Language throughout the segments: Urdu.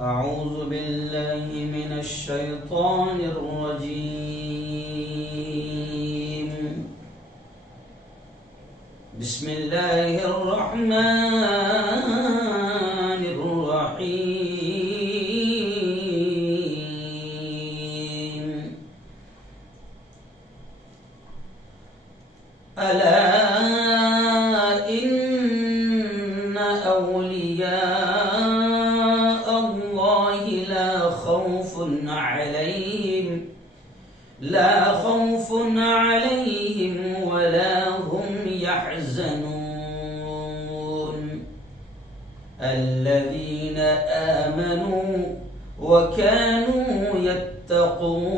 أعوذ بالله من الشيطان الرجيم. بسم الله الرحمن الرحيم. ألا إن أولياء الله لا خوف عليهم ولا هم يحزنون الذين آمنوا وكانوا يتقون.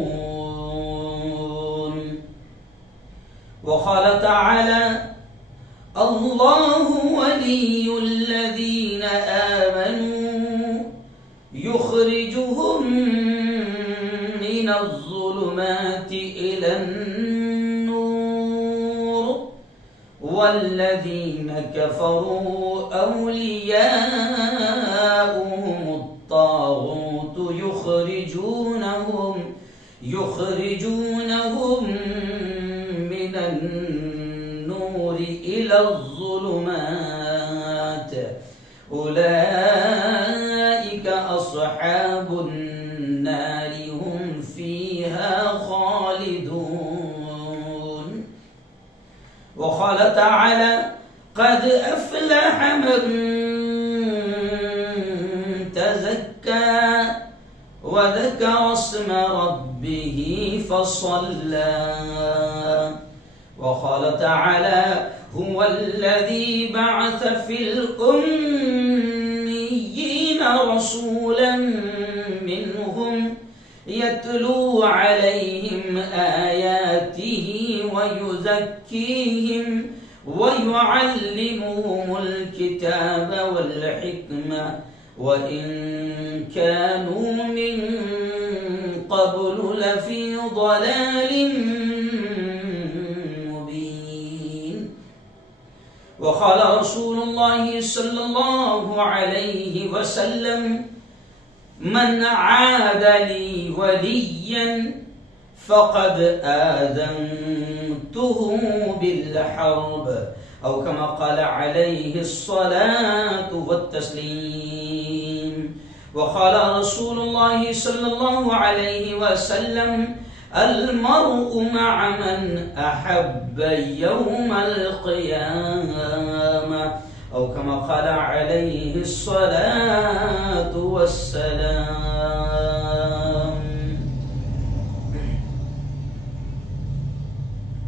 وقال تعالى: الله ولي الذين آمنوا يخرجهم من الظلمات إلى النور والذين كفروا أولياؤهم الطاغوت يخرجونهم من النور إلى الظلمات أولئك أصحاب النار هم فيها خالدون. وقال تعالى: قد أفلح من تزكى وذكر اسم ربه فصلى. وقال تعالى: هو الذي بعث في الأميين رسولا منهم يتلو عليهم آياته ويزكيهم ويعلمهم الكتاب والحكمة وإن كانوا من قبل لفي ضلال مبين. وقال رسول الله صلى الله عليه وسلم: من عاد لي وليا فقد آذنته بالحرب، أو كما قال عليه الصلاة والتسليم. وقال رسول الله صلى الله عليه وسلم: المرء مع من أحب يوم القيامة، أو كما قال عليه الصلاة والسلام.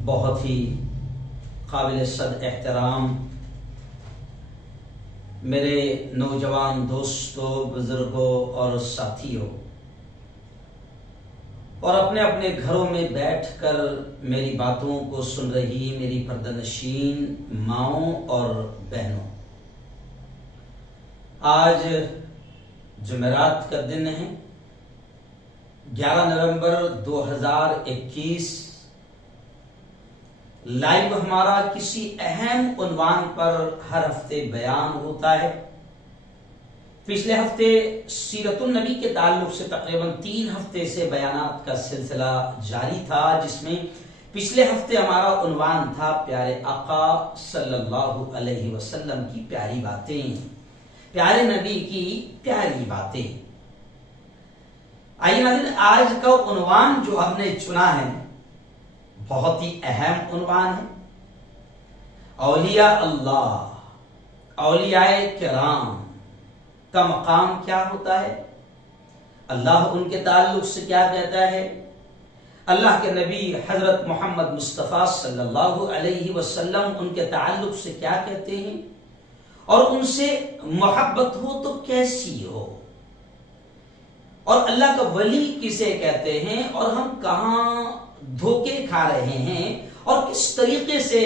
بہت ہی قابل صد احترام میرے نوجوان دوستوں، بزرگوں اور ساتھیوں، اور اپنے اپنے گھروں میں بیٹھ کر میری باتوں کو سن رہی میری پردنشین ماؤں اور بہنوں، آج جمعرات کا دن ہے، 11 نومبر 2021۔ لائیو ہمارا کسی اہم عنوان پر ہر ہفتے بیان ہوتا ہے۔ پچھلے ہفتے سیرت النبی کے تعلق سے تقریباً 3 ہفتے سے بیانات کا سلسلہ جاری تھا، جس میں پچھلے ہفتے ہمارا عنوان تھا پیارے آقا صلی اللہ علیہ وسلم کی پیاری باتیں، پیارے نبی کی پیاری باتیں۔ آئیے ناظرین، آج کا عنوان جو ہم نے چنا ہے بہت ہی اہم عنوان ہے۔ اولیاء اللہ، اولیاء کرام کا مقام کیا ہوتا ہے، اللہ ان کے تعلق سے کیا کہتا ہے، اللہ کے نبی حضرت محمد مصطفیٰ صلی اللہ علیہ وسلم ان کے تعلق سے کیا کہتے ہیں، اور ان سے محبت ہو تو کیسی ہو، اور اللہ کا ولی کسے کہتے ہیں، اور ہم کہاں دھوکے کھا رہے ہیں، اور کس طریقے سے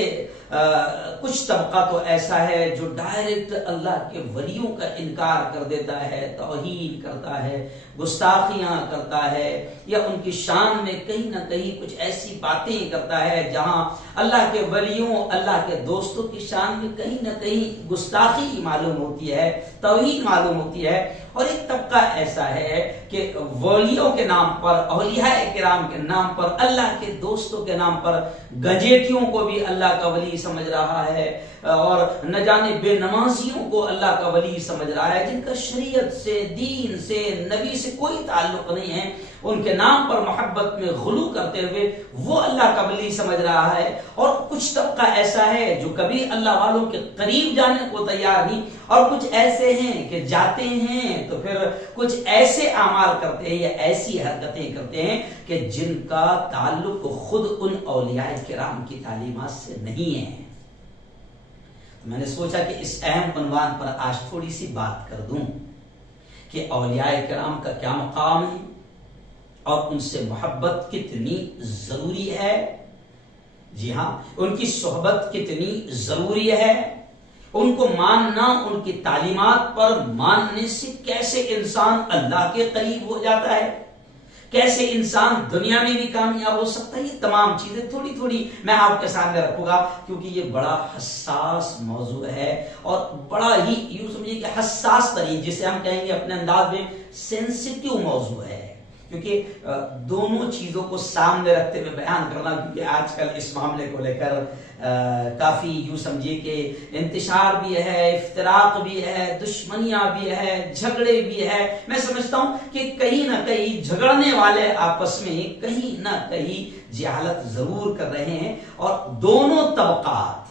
کچھ طبقہ تو ایسا ہے جو ڈائریکٹ اللہ کے ولیوں کا انکار کر دیتا ہے، توہین کرتا ہے، گستاخیاں کرتا ہے، یا ان کی شان میں کہیں نہ کہیں کچھ ایسی باتیں کرتا ہے جہاں اللہ کے ولیوں، اللہ کے دوستوں کی شان میں کہیں نہ کہیں گستاخی معلوم ہوتی ہے، توہین معلوم ہوتی ہے۔ اور ایک طبقہ ایسا ہے کہ ولیوں کے نام پر، اولیاء کرام کے نام پر، اللہ کے دوستوں کے نام پر گنجیٹیوں کو بھی اللہ کا ولی سمجھ رہا ہے، اور نہ جانے بے نمازیوں کو اللہ کا ولی سمجھ رہا ہے، جن کا شریعت سے، دین سے، نبی سے کوئی تعلق نہیں ہے، ان کے نام پر محبت میں غلو کرتے ہوئے وہ اللہ کا ولی سمجھ رہا ہے۔ اور کچھ طبقہ ایسا ہے جو کبھی اللہ والوں کے قریب جانے کو تیار نہیں، اور کچھ ایسے ہیں کہ جاتے ہیں تو پھر کچھ ایسے اعمال کرتے ہیں یا ایسی حرکتیں کرتے ہیں کہ جن کا تعلق خود ان اولیاء کرام کی تعلیمات سے نہیں ہے۔ میں نے سوچا کہ اس اہم عنوان پر آج تھوڑی سی بات کر دوں کہ اولیاء کرام کا کیا مقام ہے اور ان سے محبت کتنی ضروری ہے۔ جی ہاں، ان کی صحبت کتنی ضروری ہے، ان کو ماننا، ان کی تعلیمات پر ماننے سے کیسے انسان اللہ کے قریب ہو جاتا ہے، کیسے انسان دنیا میں بھی کامیاب ہو سکتا ہے۔ یہ تمام چیزیں تھوڑی تھوڑی میں آپ کے سامنے رکھوں گا، کیونکہ یہ بڑا حساس موضوع ہے اور بڑا ہی یوں سمجھیے کہ حساس ترین، جسے ہم کہیں گے اپنے انداز میں سینسیٹیو موضوع ہے، کیونکہ دونوں چیزوں کو سامنے رکھتے ہوئے بیان کرنا، کیونکہ آج کل اس معاملے کو لے کر کافی یوں سمجھیے کہ انتشار بھی ہے، افتراق بھی ہے، دشمنیاں بھی ہے، جھگڑے بھی ہے۔ میں سمجھتا ہوں کہ کہیں نہ کہیں جھگڑنے والے آپس میں کہیں نہ کہیں جہالت ضرور کر رہے ہیں، اور دونوں طبقات،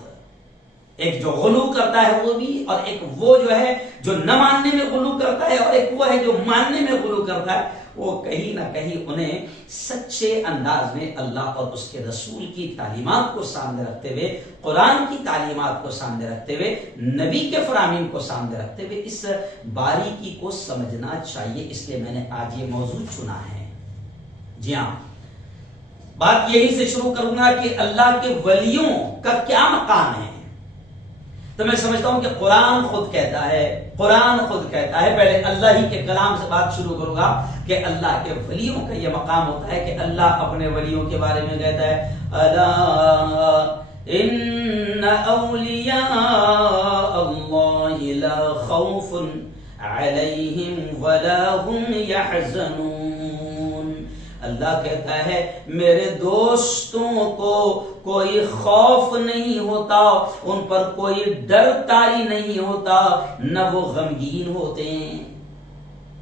ایک جو غلو کرتا ہے وہ بھی، اور ایک وہ جو ہے جو نہ ماننے میں غلو کرتا ہے، اور ایک وہ ہے جو ماننے میں غلو کرتا ہے، وہ کہیں نہ کہیں انہیں سچے انداز میں اللہ اور اس کے رسول کی تعلیمات کو سامنے رکھتے ہوئے، قرآن کی تعلیمات کو سامنے رکھتے ہوئے، نبی کے فرامین کو سامنے رکھتے ہوئے اس باریکی کو سمجھنا چاہیے۔ اس لیے میں نے آج یہ موضوع چنا ہے۔ جی ہاں، بات یہی سے شروع کروں گا کہ اللہ کے ولیوں کا کیا مقام ہے۔ تو میں سمجھتا ہوں کہ قرآن خود کہتا ہے، پہلے اللہ ہی کے کلام سے بات شروع کروں گا کہ اللہ کے ولیوں کا یہ مقام ہوتا ہے کہ اللہ اپنے ولیوں کے بارے میں کہتا ہے، الا ان اولیاء اللہ لا خوف علیہم ولا هم يحزنون۔ اللہ کہتا ہے میرے دوستوں کو کوئی خوف نہیں ہوتا، ان پر کوئی ڈر تاری نہیں ہوتا، نہ وہ غمگین ہوتے ہیں۔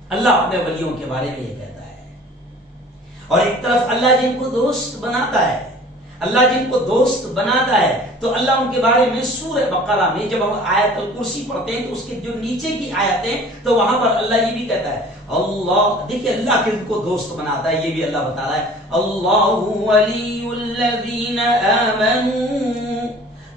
اللہ اپنے ولیوں کے بارے میں یہ کہتا ہے۔ اور ایک طرف اللہ جن کو دوست بناتا ہے، تو اللہ ان کے بارے میں سورہ بقرہ میں جب ہم آیت الکرسی پڑھتے ہیں تو اس کے جو نیچے کی آیتیں، تو وہاں پر اللہ یہ بھی کہتا ہے، اللہ، دیکھیے اللہ کن کو دوست بناتا ہے، یہ بھی اللہ بتا رہا ہے، اللہ ولی الذین آمنوا،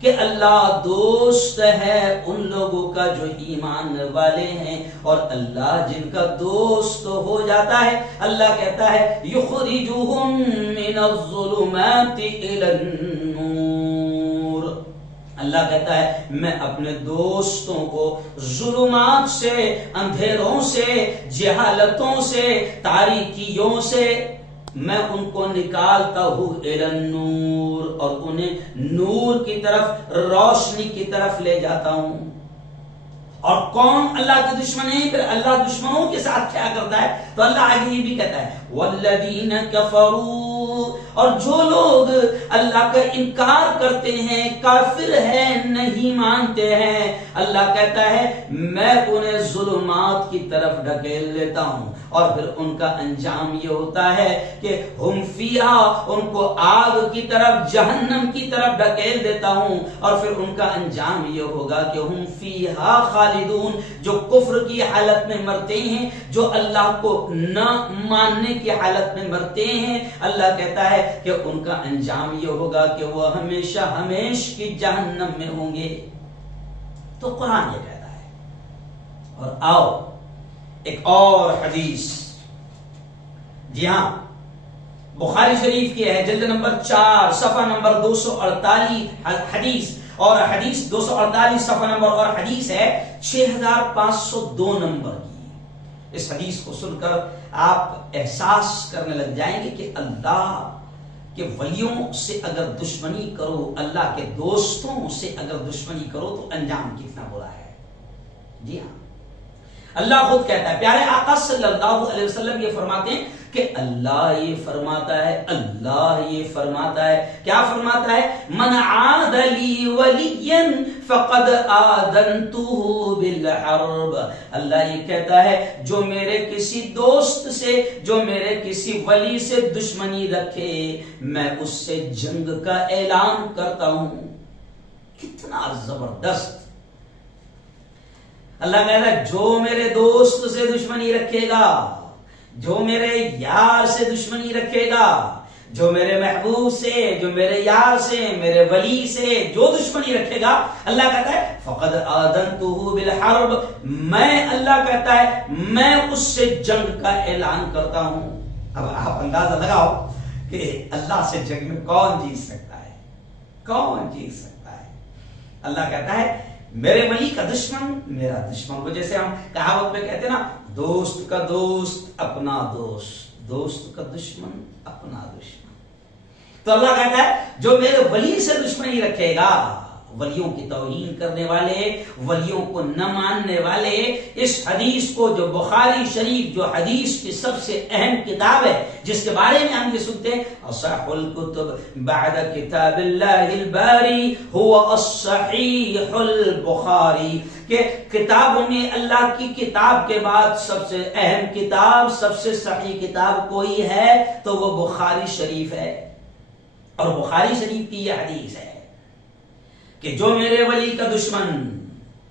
کہ اللہ دوست ہے ان لوگوں کا جو ایمان والے ہیں، اور اللہ جن کا دوست ہو جاتا ہے، اللہ کہتا ہے یخرجہم من الظلمات الی النور، اللہ کہتا ہے میں اپنے دوستوں کو ظلمات سے، اندھیروں سے، جہالتوں سے، تاریکیوں سے میں ان کو نکالتا ہوں الی النور، اور انہیں نور کی طرف، روشنی کی طرف لے جاتا ہوں۔ اور کون اللہ کے دشمن ہیں؟ پھر اللہ دشمنوں کے ساتھ کیا کرتا ہے؟ تو اللہ آگے یہ بھی کہتا ہے والذین کفروا، اور جو لوگ اللہ کا انکار کرتے ہیں، کافر ہیں، نہیں مانتے ہیں، اللہ کہتا ہے میں انہیں ظلمات کی طرف ڈھکیل لیتا ہوں، اور پھر ان کا انجام یہ ہوتا ہے کہ ہم فیہا، ان کو آگ کی طرف، جہنم کی طرف ڈھکیل دیتا ہوں، اور پھر ان کا انجام یہ ہوگا کہ ہم فیہا خالدون، جو کفر کی حالت میں مرتے ہیں، جو اللہ کو نہ ماننے کی حالت میں مرتے ہیں، اللہ کہتا ہے کہ ان کا انجام یہ ہوگا کہ وہ ہمیشہ ہمیش کی جہنم میں ہوں گے۔ تو قرآن یہ کہتا ہے۔ اور آؤ ایک اور حدیث، جی ہاں بخاری شریف کی ہے، جلد نمبر 4 صفحہ نمبر 248 حدیث، اور حدیث 248 صفحہ نمبر اور حدیث ہے 6502 نمبر کی. اس حدیث کو سن کر آپ احساس کرنے لگ جائیں گے کہ اللہ کہ ولیوں سے اگر دشمنی کرو، اللہ کے دوستوں سے اگر دشمنی کرو تو انجام کتنا برا ہے. جی ہاں، اللہ خود کہتا ہے، پیارے آقا صلی اللہ علیہ وسلم یہ فرماتے ہیں کہ اللہ یہ فرماتا ہے، اللہ یہ فرماتا ہے، کیا فرماتا ہے؟ من عاد لی ولیا فقد آذنتہ بالحرب. اللہ یہ کہتا ہے جو میرے کسی دوست سے، جو میرے کسی ولی سے دشمنی رکھے، میں اس سے جنگ کا اعلان کرتا ہوں. کتنا زبردست. اللہ کہتا ہے جو میرے دوست سے دشمنی رکھے گا، جو میرے یار سے دشمنی رکھے گا، جو میرے محبوب سے، جو میرے یار سے، میرے ولی سے جو دشمنی رکھے گا، اللہ کہتا ہے فقد آذنتہ بالحرب، میں اللہ کہتا ہے میں اس سے جنگ کا اعلان کرتا ہوں. اب آپ اندازہ لگاؤ کہ اللہ سے جنگ میں کون جیت سکتا ہے؟ کون جیت سکتا ہے؟ اللہ کہتا ہے میرے ولی کا دشمن میرا دشمن. وہ جیسے ہم کہاوت میں کہتے ہیں نا، دوست کا دوست اپنا دوست، دوست کا دشمن اپنا دشمن. تو اللہ کہتا ہے جو میرے ولی سے دشمنی رکھے گا، ولیوں کی توہین کرنے والے، ولیوں کو نہ ماننے والے، اس حدیث کو جو بخاری شریف جو حدیث کی سب سے اہم کتاب ہے، جس کے بارے میں ہم یہ سنتے ہیں اصح الکتب بعد کتاب اللہ الباری هو الصحیح البخاری، کہ کتابوں میں اللہ کی کتاب کے بعد سب سے اہم کتاب، سب سے صحیح کتاب کوئی ہے تو وہ بخاری شریف ہے. اور بخاری شریف کی یہ حدیث ہے کہ جو میرے ولی کا دشمن،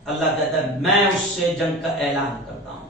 اللہ کہتا ہے میں اس سے جنگ کا اعلان کرتا ہوں.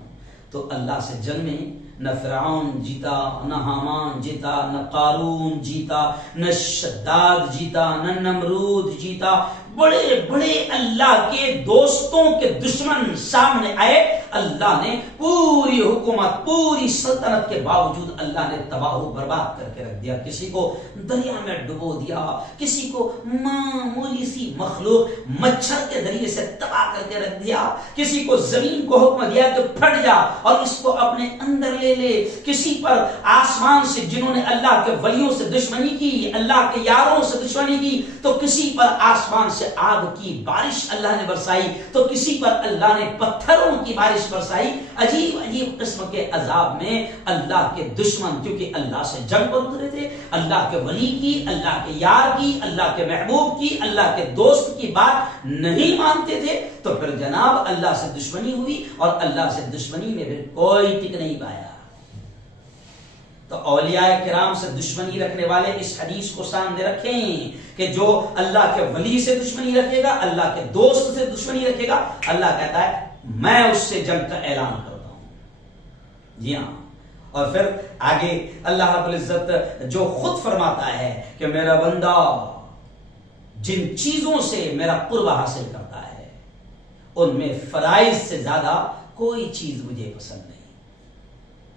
تو اللہ سے جنگ میں نہ فرعون جیتا، نہ حامان جیتا، نہ قارون جیتا، نہ شداد جیتا، نہ نمرود جیتا. بڑے بڑے اللہ کے دوستوں کے دشمن سامنے آئے، اللہ نے پوری حکومت، پوری سلطنت کے باوجود اللہ نے تباہ و برباد کر کے رکھ دیا. کسی کو دریا میں ڈبو دیا، کسی کو معمولی سی مخلوق مچھر کے ذریعے سے تباہ کر کے رکھ دیا، کسی کو زمین کو حکم دیا کہ پھٹ جا اور اس کو اپنے اندر لے لے، کسی پر آسمان سے جنہوں نے اللہ کے ولیوں سے دشمنی کی، اللہ کے یاروں سے دشمنی کی، تو کسی پر آسمان سے آگ کی بارش اللہ نے برسائی، تو کسی پر اللہ نے پتھروں کی بارش برسائی. عجیب عجیب قسم کے عذاب میں اللہ کے دشمن، کیونکہ اللہ سے جنگ پر اترے تھے، اللہ کے ولی کی، اللہ کے یار کی، اللہ کے محبوب کی، اللہ کے دوست کی بات نہیں مانتے تھے، تو پھر جناب اللہ سے دشمنی ہوئی، اور اللہ سے دشمنی میں پھر کوئی ٹک نہیں پایا. تو اولیاء کرام سے دشمنی رکھنے والے اس حدیث کو سامنے رکھیں کہ جو اللہ کے ولی سے دشمنی رکھے گا، اللہ کے دوست سے دشمنی رکھے گا، اللہ کہتا ہے میں اس سے جنگ کا اعلان کرتا ہوں. جی ہاں. اور پھر آگے اللہ رب العزت جو خود فرماتا ہے کہ میرا بندہ جن چیزوں سے میرا قرب حاصل کرتا ہے ان میں فرائض سے زیادہ کوئی چیز مجھے پسند نہیں.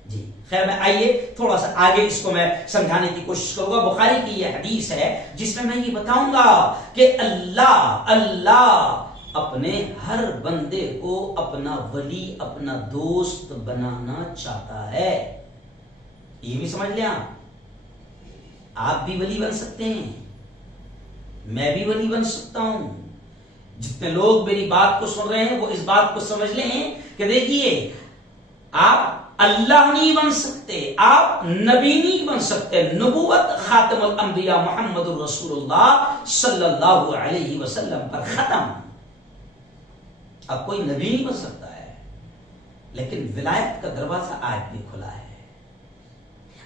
جی خیر، میں آئیے تھوڑا سا آگے اس کو میں سمجھانے کی کوشش کروں گا. بخاری کی یہ حدیث ہے جس میں میں یہ بتاؤں گا کہ اللہ اپنے ہر بندے کو اپنا ولی، اپنا دوست بنانا چاہتا ہے. یہ بھی سمجھ لیں، آپ بھی ولی بن سکتے ہیں، میں بھی ولی بن سکتا ہوں. جتنے لوگ میری بات کو سن رہے ہیں وہ اس بات کو سمجھ لیں کہ دیکھیے آپ اللہ نہیں بن سکتے، آپ نبی نہیں بن سکتے. نبوت خاتم الانبیاء محمد الرسول اللہ صلی اللہ علیہ وسلم پر ختم. اب کوئی نبی نہیں بن سکتا ہے، لیکن ولایت کا دروازہ آج بھی کھلا ہے.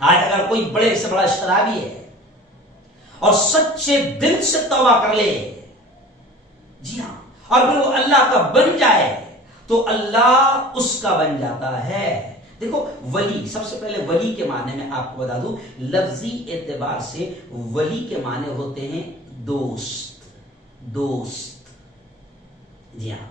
آج اگر کوئی بڑے سے بڑا شرابی ہے اور سچے دل سے توبہ کر لے، جی ہاں، اور پھر وہ اللہ کا بن جائے تو اللہ اس کا بن جاتا ہے. دیکھو ولی، سب سے پہلے ولی کے معنی میں آپ کو بتا دوں، لفظی اعتبار سے ولی کے معنی ہوتے ہیں دوست. دوست، جی ہاں.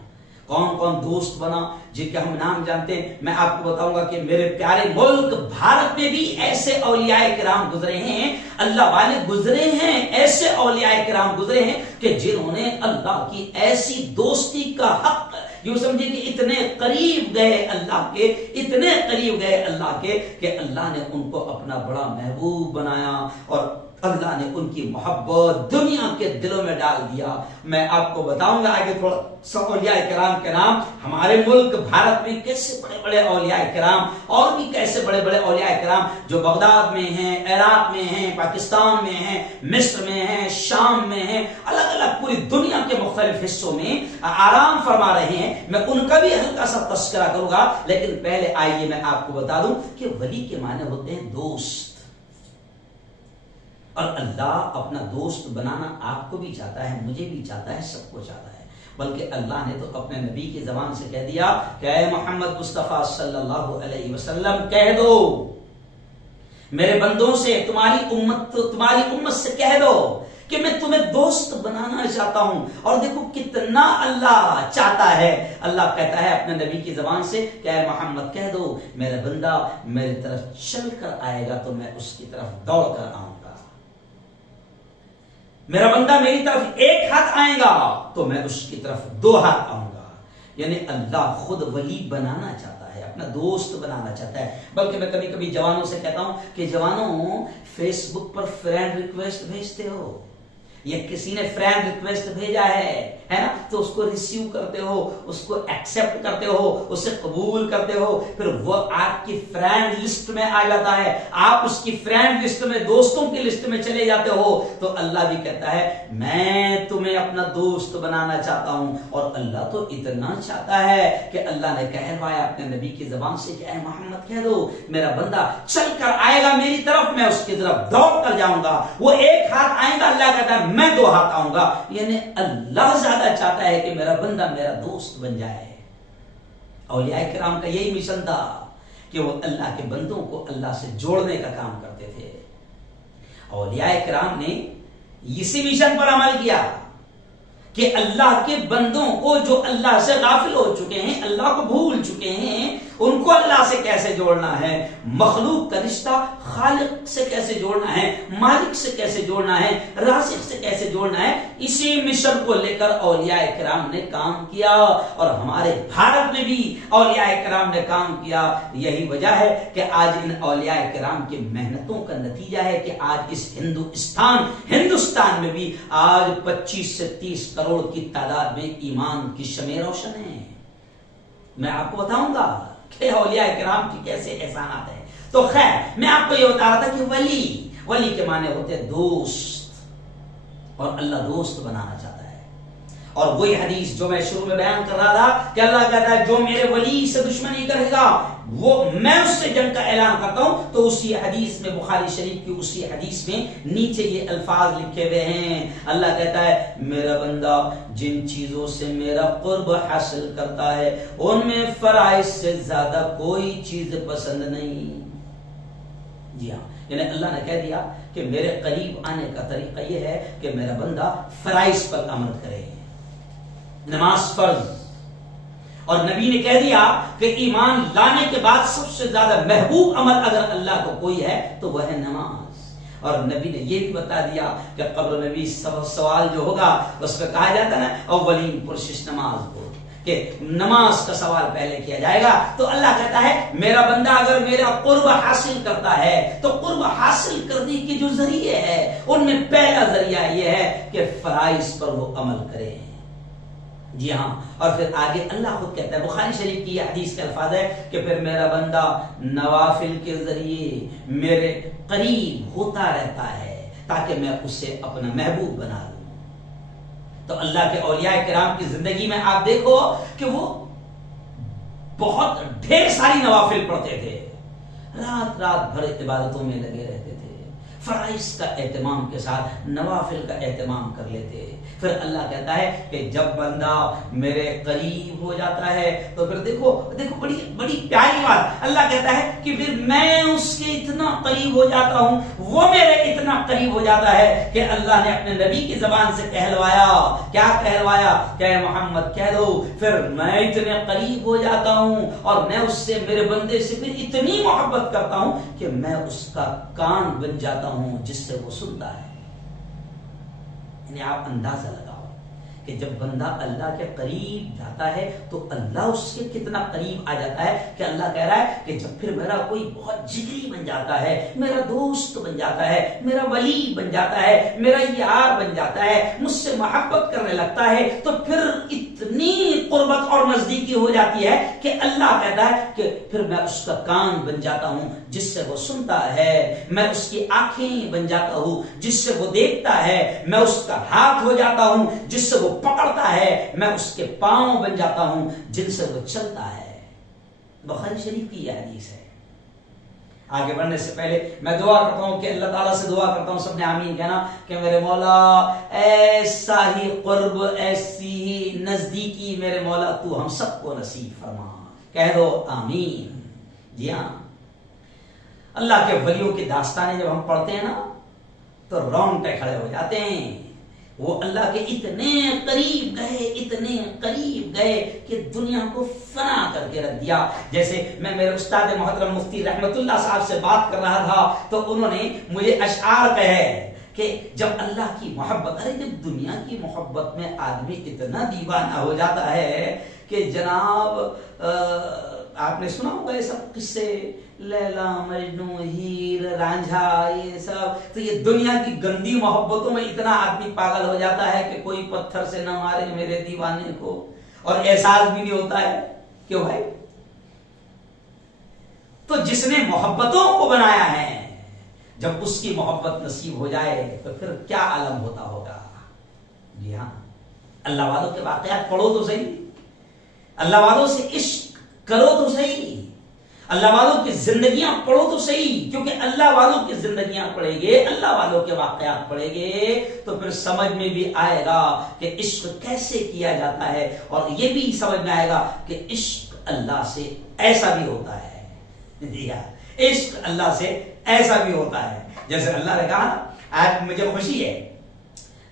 کون کون دوست بنا جن کے ہم نام جانتے ہیں. میں آپ کو بتاؤں گا کہ میرے پیارے ملک بھارت میں بھی ایسے اولیاء کرام گزرے ہیں, اللہ والے گزرے ہیں, ایسے اولیاء کرام گزرے ہیں کہ جنہوں نے اللہ کی ایسی دوستی کا حق, یوں سمجھے کہ اتنے قریب گئے اللہ کے, اتنے قریب گئے اللہ کے کہ اللہ نے ان کو اپنا بڑا محبوب بنایا اور اللہ نے ان کی محبت دنیا کے دلوں میں ڈال دیا. میں آپ کو بتاؤں گا آگے تھوڑا سا اولیاء کرام کے نام. ہمارے ملک بھارت میں کیسے بڑے بڑے اولیاء کرام اور بھی کیسے بڑے بڑے اولیاء کرام جو بغداد میں ہیں, عراق میں ہیں, پاکستان میں ہیں, مصر میں ہیں, شام میں ہیں, الگ الگ پوری دنیا کے مختلف حصوں میں آرام فرما رہے ہیں. میں ان کا بھی ہلکا سا تذکرہ کروں گا, لیکن پہلے آئیے میں آپ کو بتا دوں کہ ولی کے معنی ہوتے ہیں دوست, اور اللہ اپنا دوست بنانا آپ کو بھی چاہتا ہے, مجھے بھی چاہتا ہے, سب کو چاہتا ہے. بلکہ اللہ نے تو اپنے نبی کی زبان سے کہہ دیا کہ اے محمد مصطفیٰ صلی اللہ علیہ وسلم کہہ دو میرے بندوں سے, تمہاری امت سے کہہ دو کہ میں تمہیں دوست بنانا چاہتا ہوں. اور دیکھو کتنا اللہ چاہتا ہے. اللہ کہتا ہے اپنے نبی کی زبان سے کہ اے محمد کہہ دو میرا بندہ میری طرف چل کر آئے گا تو میں اس کی طرف دوڑ کر آؤں گا, میرا بندہ میری طرف ایک ہاتھ آئے گا تو میں اس کی طرف 2 ہاتھ آؤں گا. یعنی اللہ خود ولی بنانا چاہتا ہے, اپنا دوست بنانا چاہتا ہے. بلکہ میں کبھی کبھی جوانوں سے کہتا ہوں کہ جوانوں فیس بک پر فرینڈ ریکویسٹ بھیجتے ہو, یا کسی نے فرینڈ ریکویسٹ بھیجا ہے نا, تو اس کو ریسیو کرتے ہو, اس کو ایکسپٹ کرتے ہو, اسے قبول کرتے ہو, پھر وہ آپ کی فرینڈ لسٹ میں آ جاتا ہے, آپ اس کی فرینڈ لسٹ میں, دوستوں کی لسٹ میں چلے جاتے ہو. تو اللہ بھی کہتا ہے میں تمہیں اپنا دوست بنانا چاہتا ہوں. اور اللہ تو اتنا چاہتا ہے کہ اللہ نے کہوایا اپنے نبی کی زبان سے کہ اے محمد کہہ دو میرا بندہ چل کر آئے گا میری طرف, میں اس کی طرف دوڑ کر جاؤں گا. وہ ایک ہاتھ آئے گا, اللہ کہتا ہے میں 2 ہاتھ آؤں گا. یعنی اللہ زیادہ چاہتا ہے کہ میرا بندہ میرا دوست بن جائے. اولیاء کرام کا یہی مشن تھا کہ وہ اللہ کے بندوں کو اللہ سے جوڑنے کا کام کرتے تھے. اولیاء کرام نے اسی مشن پر عمل کیا کہ اللہ کے بندوں کو جو اللہ سے غافل ہو چکے ہیں, اللہ کو بھول چکے ہیں, ان کو اللہ سے کیسے جوڑنا ہے, مخلوق کا رشتہ خالق سے کیسے جوڑنا ہے, مالک سے کیسے جوڑنا ہے, رازق سے کیسے جوڑنا ہے. اسی مشن کو لے کر اولیاء کرام نے کام کیا, اور ہمارے بھارت میں بھی اولیاء کرام نے کام کیا. یہی وجہ ہے کہ آج ان اولیاء کرام کی محنتوں کا نتیجہ ہے کہ آج اس ہندوستان میں بھی آج 25 سے 30 کروڑ کی تعداد میں ایمان کی شمع روشن ہے. میں آپ کو بتاؤں گا کہ اولیاء کرام کی کیسے احسانات ہیں. تو خیر میں آپ کو یہ بتا رہا تھا کہ ولی کے معنی ہوتے ہیں دوست, اور اللہ دوست بنانا چاہتا ہے. اور وہی حدیث جو میں شروع میں بیان کر رہا تھا کہ اللہ کہتا ہے جو میرے ولی سے دشمنی کرے گا وہ میں اس سے جنگ کا اعلان کرتا ہوں. تو اسی حدیث میں, بخاری شریف کی اسی حدیث میں نیچے یہ الفاظ لکھے ہوئے ہیں. اللہ کہتا ہے میرا بندہ جن چیزوں سے میرا قرب حاصل کرتا ہے ان میں فرائض سے زیادہ کوئی چیز پسند نہیں. جی ہاں, یعنی اللہ نے کہہ دیا کہ میرے قریب آنے کا طریقہ یہ ہے کہ میرا بندہ فرائض پر عمل کرے, نماز فرض. اور نبی نے کہہ دیا کہ ایمان لانے کے بعد سب سے زیادہ محبوب عمل اگر اللہ کو کوئی ہے تو وہ ہے نماز. اور نبی نے یہ بھی بتا دیا کہ قبر نبی سوال جو ہوگا اس پہ کہا جاتا ہے نا اولین پرشش نماز کو, کہ نماز کا سوال پہلے کیا جائے گا. تو اللہ کہتا ہے میرا بندہ اگر میرا قرب حاصل کرتا ہے تو قرب حاصل کرنے کے جو ذریعے ہیں ان میں پہلا ذریعہ یہ ہے کہ فرائض پر وہ عمل کرے. جی ہاں, اور پھر آگے اللہ خود کہتا ہے, بخاری شریف کی یہ حدیث کے الفاظ ہے کہ پھر میرا بندہ نوافل کے ذریعے میرے قریب ہوتا رہتا ہے تاکہ میں اسے اپنا محبوب بنا لوں. تو اللہ کے اولیاء کرام کی زندگی میں آپ دیکھو کہ وہ بہت ڈھیر ساری نوافل پڑھتے تھے, رات رات بھر عبادتوں میں لگے رہتے تھے, فرائض کا اہتمام کے ساتھ نوافل کا اہتمام کر لیتے. پھر اللہ کہتا ہے کہ جب بندہ میرے قریب ہو جاتا ہے تو پھر دیکھو بڑی بڑی پیاری بات, اللہ کہتا ہے کہ پھر میں اس کے اتنا قریب ہو جاتا ہوں, وہ میرے اتنا قریب ہو جاتا ہے کہ اللہ نے اپنے نبی کی زبان سے کہلوایا. کیا کہلوایا؟ کہ محمد کہہ دو پھر میں اتنے قریب ہو جاتا ہوں اور میں اس سے, میرے بندے سے پھر اتنی محبت کرتا ہوں کہ میں اس کا کان بن جاتا ہوں جس سے وہ سنتا ہے. یعنی آپ اندازہ لگاؤ کہ جب بندہ اللہ کے قریب جاتا ہے تو اللہ اس کے کتنا قریب آ جاتا ہے کہ اللہ کہہ رہا ہے کہ جب پھر میرا کوئی بہت جگری بن جاتا ہے, میرا دوست بن جاتا ہے, میرا ولی بن جاتا ہے, میرا یار بن جاتا ہے, مجھ سے محبت کرنے لگتا ہے, تو پھر اتنی قربت اور نزدیکی ہو جاتی ہے کہ اللہ کہتا ہے کہ پھر میں اس کا کان بن جاتا ہوں جس سے وہ سنتا ہے, میں اس کی آنکھیں بن جاتا ہوں جس سے وہ دیکھتا ہے, میں اس کا ہاتھ ہو جاتا ہوں جس سے وہ پکڑتا ہے, میں اس کے پاؤں بن جاتا ہوں جن سے وہ چلتا ہے. بخاری شریف کی یہ حدیث ہے. آگے بڑھنے سے پہلے میں دعا کرتا ہوں کہ اللہ تعالیٰ سے دعا کرتا ہوں, سب نے آمین کہنا, کہ میرے مولا ایسا ہی قرب, ایسی ہی نزدیکی میرے مولا تو ہم سب کو نصیب فرما. کہہ دو آمین. جی ہاں, اللہ کے ولیوں کی داستانیں جب ہم پڑھتے ہیں نا تو رونگٹے کھڑے ہو جاتے ہیں. وہ اللہ کے اتنے قریب گئے, اتنے قریب گئے کہ دنیا کو فنا کر کے رکھ دیا. جیسے میں میرے استاد محترم مفتی رحمت اللہ صاحب سے بات کر رہا تھا تو انہوں نے مجھے اشعار کہے کہ جب اللہ کی محبت, ارے جب دنیا کی محبت میں آدمی اتنا دیوانہ ہو جاتا ہے کہ جناب آپ نے سنا ہوگا یہ سب قصے, لیلا مجنو, ہیر رانجھا, یہ سب, تو یہ دنیا کی گندی محبتوں میں اتنا آدمی پاگل ہو جاتا ہے کہ کوئی پتھر سے نہ مارے میرے دیوانے کو, اور احساس بھی نہیں ہوتا ہے. کیوں بھائی؟ تو جس نے محبتوں کو بنایا ہے جب اس کی محبت نصیب ہو جائے تو پھر کیا عالم ہوتا ہوگا. جی ہاں, اللہ والوں کے واقعات پڑھو تو صحیح, اللہ والوں سے عشق کرو تو صحیح, اللہ والوں کی زندگیاں پڑھو تو صحیح, کیونکہ اللہ والوں کی زندگیاں پڑھیں گے, اللہ والوں کے واقعات پڑھیں گے تو پھر سمجھ میں بھی آئے گا کہ عشق کیسے کیا جاتا ہے, اور یہ بھی سمجھ میں آئے گا کہ عشق اللہ سے ایسا بھی ہوتا ہے. جی ہاں, عشق اللہ سے ایسا بھی ہوتا ہے. جیسے اللہ نے کہا, آج مجھے خوشی ہے,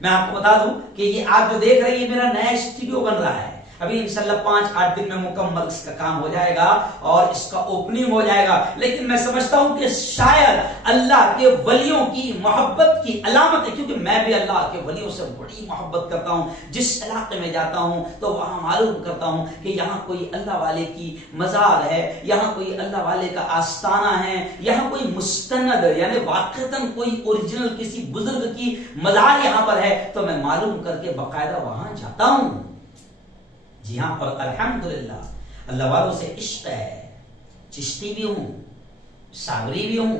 میں آپ کو بتا دوں کہ یہ آپ جو دیکھ رہے ہیں میرا نیا اسٹوڈیو بن رہا ہے. ابھی انشاءاللہ 5-8 دن میں مکمل اس کا کام ہو جائے گا اور اس کا اوپننگ ہو جائے گا. لیکن میں سمجھتا ہوں کہ شاید اللہ کے ولیوں کی محبت کی علامت ہے, کیونکہ میں بھی اللہ کے ولیوں سے بڑی محبت کرتا ہوں. جس علاقے میں جاتا ہوں تو وہاں معلوم کرتا ہوں کہ یہاں کوئی اللہ والے کی مزار ہے, یہاں کوئی اللہ والے کا آستانہ ہے, یہاں کوئی مستند یعنی واقعتاً کوئی اوریجنل کسی بزرگ کی مزار یہاں پر ہے, تو میں معلوم کر کے باقاعدہ وہاں جاتا ہوں. جی ہاں, اور الحمدللہ اللہ والوں سے عشق ہے. چشتی بھی ہوں, صابری بھی ہوں,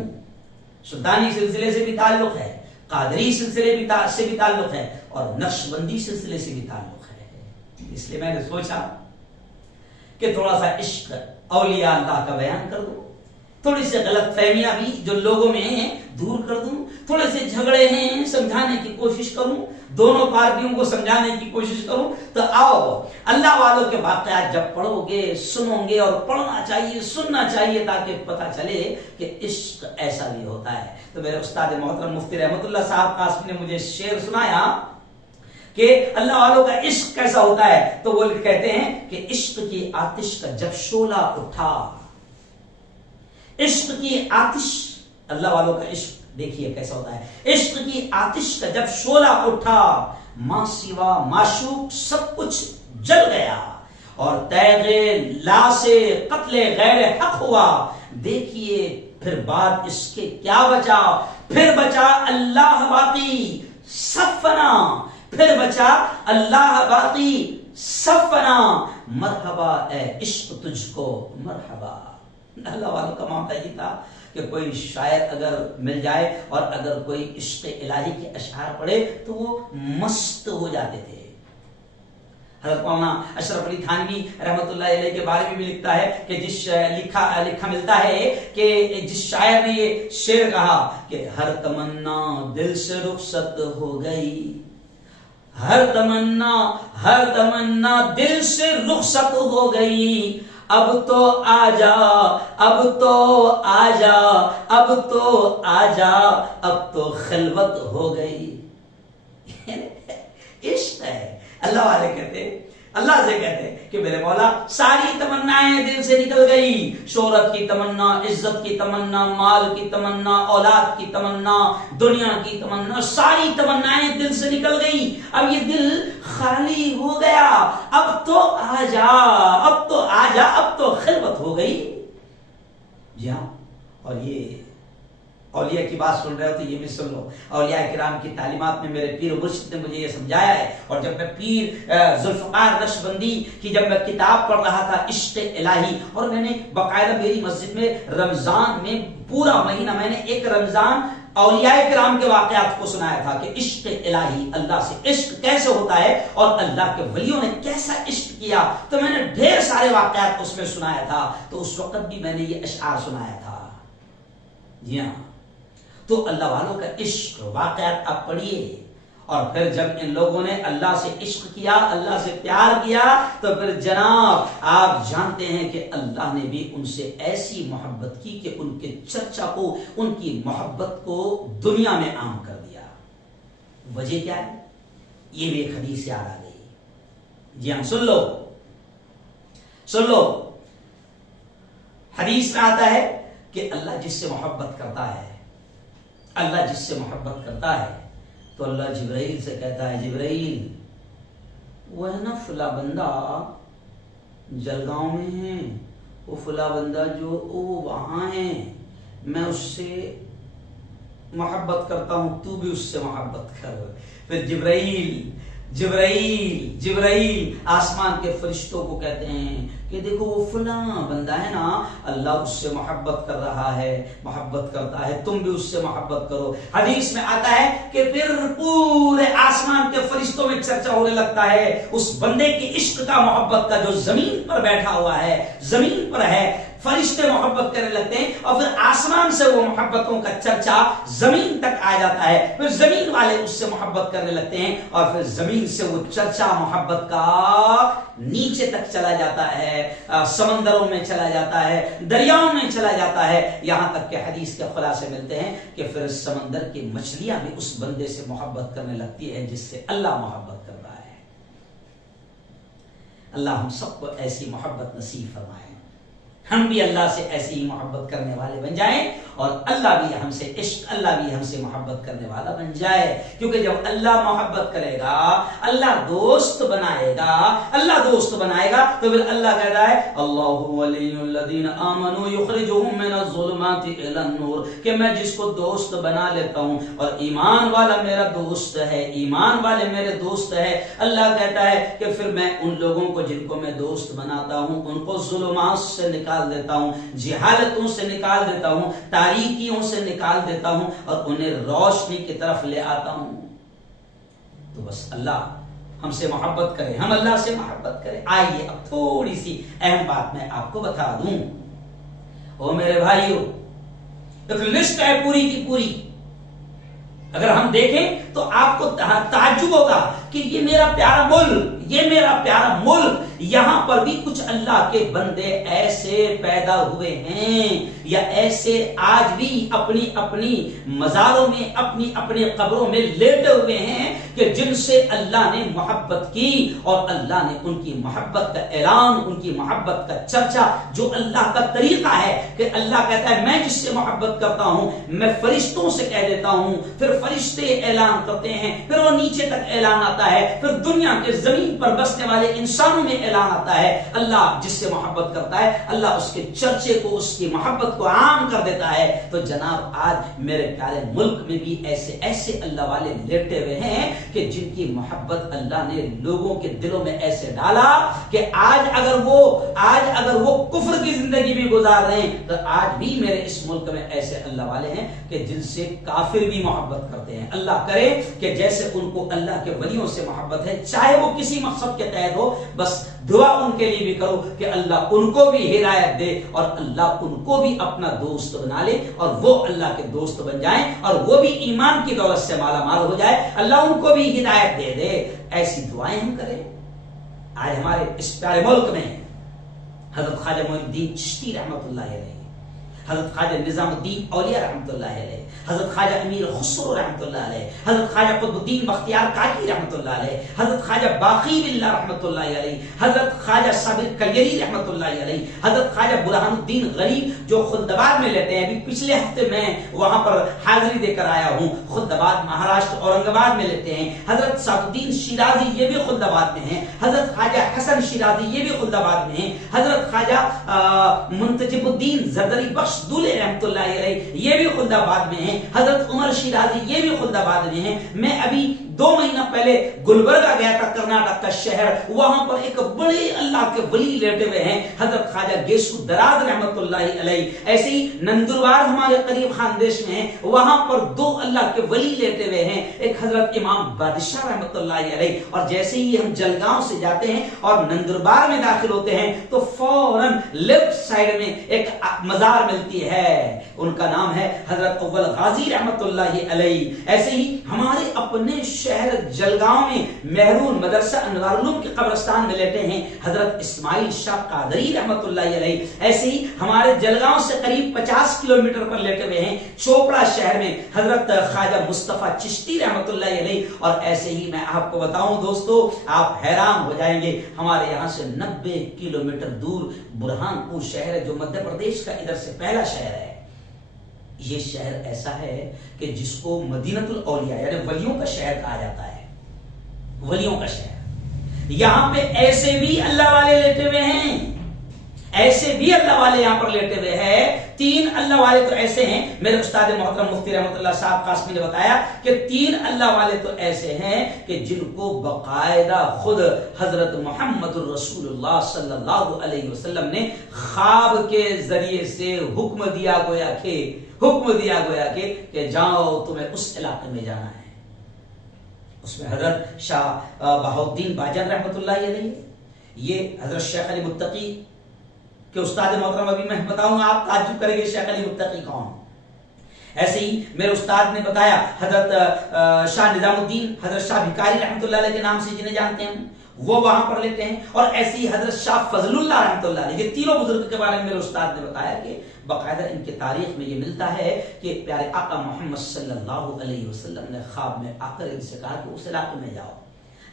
سلطانی سلسلے سے بھی تعلق ہے, قادری سلسلے سے بھی تعلق ہے, اور نقشبندی سلسلے سے بھی تعلق ہے. اس لیے میں نے سوچا کہ تھوڑا سا عشق اولیاء اللہ کا بیان کر دوں, تھوڑی سی غلط فہمیاں بھی جو لوگوں میں ہیں دور کر دوں, تھوڑے سے جھگڑے ہیں سمجھانے کی کوشش کروں, دونوں پارٹیوں کو سمجھانے کی کوشش کروں. تو آؤ اللہ والوں کے واقعات جب پڑھو گے, سنو گے, اور پڑھنا چاہیے, سننا چاہیے, تاکہ پتہ چلے کہ عشق ایسا بھی ہوتا ہے. تو میرے استاد محترم مفتی رحمت اللہ صاحب قاسمی نے مجھے شعر سنایا کہ اللہ والوں کا عشق کیسا ہوتا ہے. تو وہ کہتے ہیں کہ عشق کی آتش کا جب شعلہ اٹھا, عشق کی آتش, اللہ والوں کا عشق دیکھیے کیسا ہوتا ہے. عشق کی آتش کا جب شعلہ اٹھا, ماں سوا معشوق سب کچھ جل گیا, اور تیغ لا سے قتل غیر حق ہوا. دیکھیے پھر بات اس کے کیا بچا, پھر بچا اللہ باقی سب فنا, پھر بچا اللہ باقی سب فنا. مرحبا اے عشق تجھ کو مرحبا. اللہ والوں کا معاملہ یہ تھا کہ کوئی شاعر اگر مل جائے اور اگر کوئی عشق الہی کے اشعار پڑھے تو وہ مست ہو جاتے تھے. حضرت مولانا اشرف علی تھانوی رحمۃ اللہ علیہ کے بارے میں بھی لکھتا ہے کہ لکھا ملتا ہے کہ جس شاعر نے یہ شعر کہا کہ ہر تمنا دل سے رخصت ہو گئی، ہر تمنا دل سے رخصت ہو گئی، اب تو آجا اب تو آجا اب تو آجا اب تو خلوت ہو گئی۔ عشق ہے۔ اللہ والے کہتے ہیں، اللہ سے کہتے ہیں کہ میرے مولا ساری تمنائیں دل سے نکل گئی، شہرت کی تمنا، عزت کی تمنا، مال کی تمنا، اولاد کی تمنا، دنیا کی تمنا، ساری تمنائیں دل سے نکل گئی، اب یہ دل خالی ہو گیا، اب تو آجا اب تو آجا اب تو خلوت ہو گئی۔ جی ہاں، اور یہ اولیاء کی بات سن رہے ہو تو یہ بھی سن لو، اولیاء کرام کی تعلیمات میں میرے پیر و مرشد نے مجھے یہ سمجھایا ہے، اور جب میں پیر ذوالفقار نقشبندی کی جب میں کتاب پڑھ رہا تھا عشق الہی، اور میں نے باقاعدہ میری مسجد میں رمضان میں پورا مہینہ میں نے ایک رمضان اولیاء کرام کے واقعات کو سنایا تھا کہ عشق الہی، اللہ سے عشق کیسے ہوتا ہے اور اللہ کے ولیوں نے کیسا عشق کیا، تو میں نے ڈھیر سارے واقعات اس میں سنایا تھا، تو اس وقت بھی میں نے یہ اشعار سنایا تھا۔ جی ہاں، تو اللہ والوں کا عشق واقعات آپ پڑھیے، اور پھر جب ان لوگوں نے اللہ سے عشق کیا، اللہ سے پیار کیا، تو پھر جناب آپ جانتے ہیں کہ اللہ نے بھی ان سے ایسی محبت کی کہ ان کے چرچا کو، ان کی محبت کو دنیا میں عام کر دیا۔ وجہ کیا ہے؟ یہ بھی ایک حدیث یاد آ گئی۔ جی ہاں، سن لو، حدیث میں آتا ہے کہ اللہ جس سے محبت کرتا ہے، اللہ جس سے محبت کرتا ہے تو اللہ جبرائیل سے کہتا ہے، جبرائیل وہ ہے نا فلاں بندہ جلگاؤں میں ہے، وہ فلاں بندہ جو وہ وہاں ہے، میں اس سے محبت کرتا ہوں، تو بھی اس سے محبت کر۔ پھر جبرائیل آسمان کے فرشتوں کو کہتے ہیں کہ دیکھو وہ فلاں بندہ ہے نا، اللہ اس سے محبت کر رہا ہے، محبت کرتا ہے، تم بھی اس سے محبت کرو۔ حدیث میں آتا ہے کہ پھر پورے آسمان کے فرشتوں میں چرچا ہونے لگتا ہے اس بندے کی عشق کا، محبت کا، جو زمین پر بیٹھا ہوا ہے، زمین پر ہے، فرشتے محبت کرنے لگتے ہیں، اور پھر آسمان سے وہ محبتوں کا چرچا زمین تک آ جاتا ہے، پھر زمین والے اس سے محبت کرنے لگتے ہیں، اور پھر زمین سے وہ چرچا محبت کا نیچے تک چلا جاتا ہے، سمندروں میں چلا جاتا ہے، دریاؤں میں چلا جاتا ہے، یہاں تک کہ حدیث کے خلاصے ملتے ہیں کہ پھر سمندر کی مچھلیاں بھی اس بندے سے محبت کرنے لگتی ہے جس سے اللہ محبت کرتا ہے۔ اللہ ہم سب کو ایسی محبت نصیب فرمائے، ہم بھی اللہ سے ایسی ہی محبت کرنے والے بن جائیں، اور اللہ بھی ہم سے عشق، اللہ بھی ہم سے محبت کرنے والا بن جائے، کیونکہ جب اللہ محبت کرے گا، اللہ دوست بنائے گا، تو پھر اللہ کہتا ہے اللہ ولی الذین آمنوا یخرجہم من الظلمات الی النور، کہ میں جس کو دوست بنا لیتا ہوں، اور ایمان والا میرا دوست ہے، ایمان والے میرے دوست ہے، اللہ کہتا ہے کہ پھر میں ان لوگوں کو جن کو میں دوست بناتا ہوں ان کو ظلمات سے نکال دیتا ہوں، جہالتوں سے نکال دیتا ہوں، تاریکیوں سے نکال دیتا ہوں، اور انہیں روشنی کی طرف لے آتا ہوں۔ تو بس اللہ ہم سے محبت کرے، ہم اللہ سے محبت کرے۔ آئیے اب تھوڑی سی اہم بات میں آپ کو بتا دوں، او میرے بھائیو، ایک لسٹ ہے پوری کی پوری، اگر ہم دیکھیں تو آپ کو تعجب ہوگا کہ یہ میرا پیارا ملک، یہاں پر بھی کچھ اللہ کے بندے ایسے پیدا ہوئے ہیں، یا ایسے آج بھی اپنی اپنی مزاروں میں، اپنی اپنی قبروں میں لیٹے ہوئے ہیں کہ جن سے اللہ نے محبت کی، اور اللہ نے ان کی محبت کا اعلان، ان کی محبت کا چرچا، جو اللہ کا طریقہ ہے کہ اللہ کہتا ہے میں جس سے محبت کرتا ہوں میں فرشتوں سے کہہ دیتا ہوں، پھر فرشتے اعلان کرتے ہیں، پھر وہ نیچے تک اعلان آتا ہے، پھر دنیا کے زمین پر بسنے والے انسانوں میں اعلان آتا ہے اللہ جس سے محبت کرتا ہے اللہ اس کے چرچے کو اس کی محبت کو عام کر دیتا ہے. تو جناب آج میرے پیارے ملک میں بھی ایسے ایسے اللہ والے لیٹے ہوئے ہیں کہ جن کی محبت اللہ نے لوگوں کے دلوں میں ایسے ڈالا کہ آج اگر وہ کفر کی زندگی بھی گزار رہے ہیں تو آج بھی میرے اس ملک میں ایسے اللہ والے ہیں کہ جن سے کافر بھی محبت کرتے ہیں. اللہ کرے کہ جیسے ان کو اللہ کے ولیوں سے محبت ہے چاہے وہ کسی مقصد کے تحت ہو, بس دعا ان کے لیے بھی کرو کہ اللہ ان کو بھی ہدایت دے اور اللہ ان کو بھی اپنا دوست بنا لے اور وہ اللہ کے دوست بن جائیں اور وہ بھی ایمان کی دولت سے مالا مال ہو جائے, اللہ ان کو بھی ہدایت دے دے. ایسی دعائیں ہم کریں. آج ہمارے اس پیارے ملک میں حضرت خواجہ معین الدین چشتی رحمت اللہ علیہ, حضرت خواجہ نظام الدین اولیاء رحمت اللہ علیہ, حضرت خواجہ امیر خسرو رحمت اللہ علیہ, حضرت خواجہ قطب الدین بختیار کاکی رحمت اللہ علیہ, حضرت خواجہ باقی باللہ رحمت اللہ علیہ, حضرت خواجہ صابر کلیری رحمت اللہ علیہ, حضرت خواجہ برہان الدین غریب جو خلدآباد میں لیتے ہیں. ابھی پچھلے ہفتے میں وہاں پر حاضری دے کر آیا ہوں. خلدآباد مہاراشٹر اورنگ آباد میں لیتے ہیں. حضرت سعد الدین شیرازی یہ بھی خلدآباد میں ہیں. حضرت خواجہ حسن شیرازی یہ بھی خلدآباد میں ہیں. حضرت خواجہ منتجب الدین زردری بخش دولے رحمت اللہ علیہ یہ بھی خلدآباد میں ہیں. حضرت عمر شیرازی یہ بھی خلدآباد میں ہیں. میں ابھی 2 مہینہ پہلے گلبرگہ گیا تھا, کرناٹک کا شہر. وہاں پر ایک بڑے اللہ کے ولی لیٹے ہوئے ہیں حضرت خواجہ گیسو دراز رحمت اللہ علیہ. ایسے ہی نندروار ہمارے قریب خاندیش میں ہے, وہاں پر 2 اللہ کے ولی لیٹے ہوئے ہیں, ایک حضرت امام بادشاہ رحمت اللہ علیہ. اور جیسے ہی ہم جلگاؤں سے جاتے ہیں اور نندربار میں داخل ہوتے ہیں تو فوراً لیفٹ سائڈ میں ایک مزار ملتی ہے, ان کا نام ہے حضرت اول غازی رحمت اللہ علیہ. ایسے ہی ہمارے اپنے شہر جلگاؤں میں مہرون مدرسہ انوار العلوم کے قبرستان میں لیٹے ہیں حضرت اسماعیل شاہ قادری رحمت اللہ علیہ. ایسے ہی ہمارے جلگاؤں سے قریب 50 کلومیٹر پر لیٹے ہوئے ہیں چوپڑا شہر میں حضرت خواجہ مصطفیٰ چشتی رحمت اللہ علیہ. اور ایسے ہی میں آپ کو بتاؤں دوستو, آپ حیران ہو جائیں گے, ہمارے یہاں سے 90 کلومیٹر دور برہان پور شہر ہے جو مدھیہ پردیش کا ادھر سے پہلا شہر ہے. یہ شہر ایسا ہے کہ جس کو مدینۃ الاولیاء یعنی ولیوں کا شہر کہا جاتا ہے, ولیوں کا شہر. یہاں پہ ایسے بھی اللہ والے لیٹے ہوئے ہیں, ایسے بھی اللہ والے یہاں پر لیٹے ہوئے ہیں. 3 اللہ والے تو ایسے ہیں, میرے استاد محترم مفتی رحمت اللہ صاحب قاسمی نے بتایا کہ 3 اللہ والے تو ایسے ہیں کہ جن کو باقاعدہ خود حضرت محمد الرسول اللہ صلی اللہ علیہ وسلم نے خواب کے ذریعے سے حکم دیا گویا کہ جاؤ تمہیں اس علاقے میں جانا ہے. اس میں حضرت شاہ بہاؤالدین باجن رحمت اللہ علیہ, یہ حضرت شیخ علی متقی کہ استاد محترم ابھی میں بتاؤں گا, آپ تعجب کریں گے شیخ علی متقی کون. ایسے ہی میرے استاد نے بتایا حضرت شاہ نظام الدین حضرت شاہ بھکاری رحمت اللہ علیہ کے نام سے جنہیں جانتے ہیں وہ وہاں پر لیتے ہیں. اور ایسے ہی حضرت شاہ فضل اللہ رحمت اللہ علیہ, یہ تینوں بزرگ کے بارے میں میرے استاد نے بتایا کہ باقاعدہ ان کے تاریخ میں یہ ملتا ہے کہ پیارے آقا محمد صلی اللہ علیہ وسلم نے خواب میں آ کر ان سے کہا کہ اس علاقے میں جاؤ.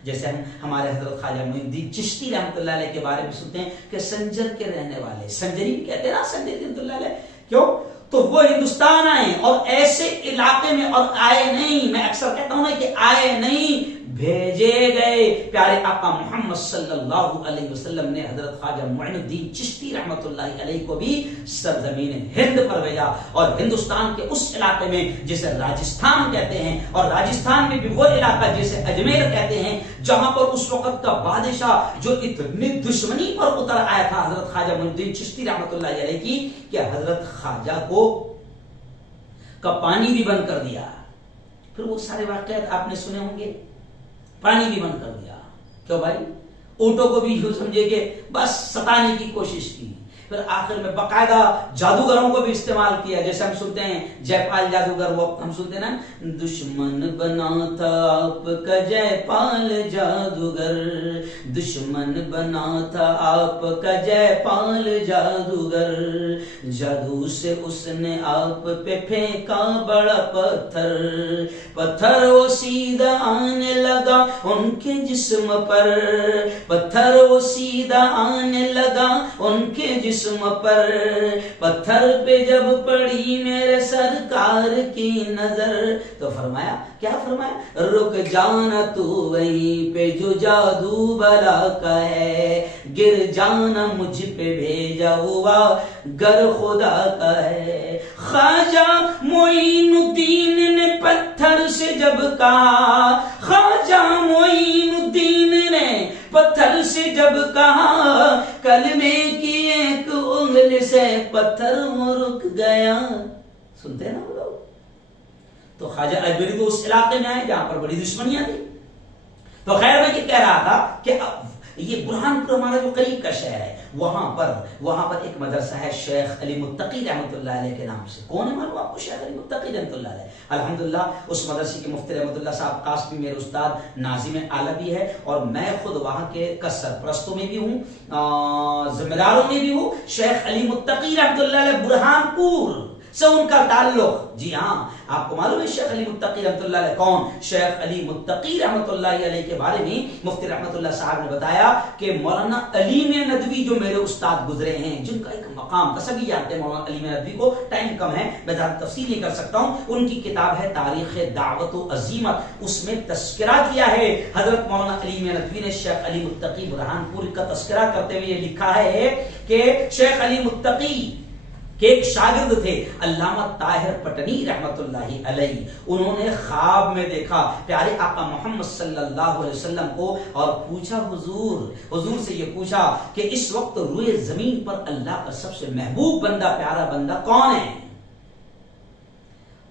جیسے ہم ہمارے حضرت خواجہ معین الدین چشتی رحمت اللہ علیہ کے بارے میں سنتے ہیں کہ سنجر کے رہنے والے, سنجری بھی کہتے ہیں نا سنجر رحمت اللہ علیہ, کیوں تو وہ ہندوستان آئے اور ایسے علاقے میں, اور آئے نہیں, میں اکثر کہتا ہوں نا کہ آئے نہیں, بھیجے گئے. پیارے آقا محمد صلی اللہ علیہ وسلم نے حضرت خواجہ معین الدین چشتی رحمت اللہ علیہ کو بھی سرزمین ہند پر بھیجا, اور ہندوستان کے اس علاقے میں جسے راجستھان کہتے ہیں, اور راجستھان میں بھی وہ علاقہ جسے اجمیر کہتے ہیں, جہاں پر اس وقت کا بادشاہ جو اتنی دشمنی پر اتر آیا تھا حضرت خواجہ معین الدین چشتی رحمت اللہ علیہ کی کہ حضرت خواجہ کا پانی بھی بند کر دیا. پھر وہ سارے واقعات آپ نے سنے ہوں گے, پانی بھی بند کر دیا. کیوں بھائی؟ اونٹوں کو بھی یوں سمجھے کہ بس ستانے کی کوشش کی. پھر آخر میں باقاعدہ جادوگروں کو بھی استعمال کیا, جیسے ہم سنتے ہیں جے پال جادوگر, وہ ہم سنتے ہیں نا, دشمن بنا تھا آپ کا جے پال جادوگر, دشمن بنا تھا آپ کا جے پال جادوگر, جادو سے اس نے آپ پہ پھینکا بڑا پتھر, پتھر وہ سیدھا آنے لگا ان کے جسم پر, پتھر وہ سیدھا آنے لگا ان کے جسم جسم پر، پتھر پہ جب پڑی میرے سرکار کی نظر تو فرمایا، کیا فرمایا؟ رک جانا تو وہیں پہ جو جادو بلا کا ہے، گر جانا مجھ پہ بھیجا ہوا گر خدا کا ہے۔ خواجہ معین الدین نے پتھر سے جب کہا، خواجہ معین الدین نے پتھر سے جب کہا، کلمے کی ایک انگلی سے پتھر وہ رک گیا۔ سنتے ہیں نا وہ لوگ؟ تو خواجہ اجمیری تو اس علاقے میں آئے جہاں پر بڑی دشمنیاں تھی۔ تو خیر میں یہ کہہ رہا تھا کہ یہ برہان پور ہمارا جو قریب کا شہر ہے، وہاں پر ایک مدرسہ ہے شیخ علی متقی رحمۃ اللہ علیہ کے نام سے۔ کون ہے معلوم آپ کو؟ شیخ علی متقی رحمۃ اللہ علیہ۔ الحمدللہ اس مدرسے کے مفتی رحمۃ اللہ صاحب قاسمی میرے استاد ناظم اعلیٰ بھی ہے، اور میں خود وہاں کے سرپرستوں میں بھی ہوں، ذمہ داروں میں بھی ہوں۔ شیخ علی متقی رحمۃ اللہ علیہ برہان پور سے ان کا تعلق۔ جی ہاں، آپ کو معلوم ہے شیخ علی متقی رحمۃ اللہ علیہ کون؟ شیخ علی متقی رحمۃ اللہ علیہ کے بارے میں مفتی رحمۃ اللہ صاحب نے بتایا کہ مولانا علیم ندوی جو میرے استاد گزرے ہیں، جن کا ایک مقام سبھی جانتے ہیں، مولانا علیم ندوی کو ٹائم کم ہے میں زیادہ تفصیل نہیں کر سکتا ہوں، ان کی کتاب ہے تاریخ دعوت و عزیمت، اس میں تذکرہ کیا ہے حضرت مولانا علیم ندوی نے شیخ علی متقی برہان پور کا تذکرہ کرتے ہوئے یہ لکھا ہے کہ شیخ علی متقی کہ ایک شاگرد تھے علامہ طاہر پٹنی رحمت اللہ علیہ، انہوں نے خواب میں دیکھا پیارے آقا محمد صلی اللہ علیہ وسلم کو، اور پوچھا حضور سے یہ پوچھا کہ اس وقت روئے زمین پر اللہ کا سب سے محبوب بندہ، پیارا بندہ کون ہے؟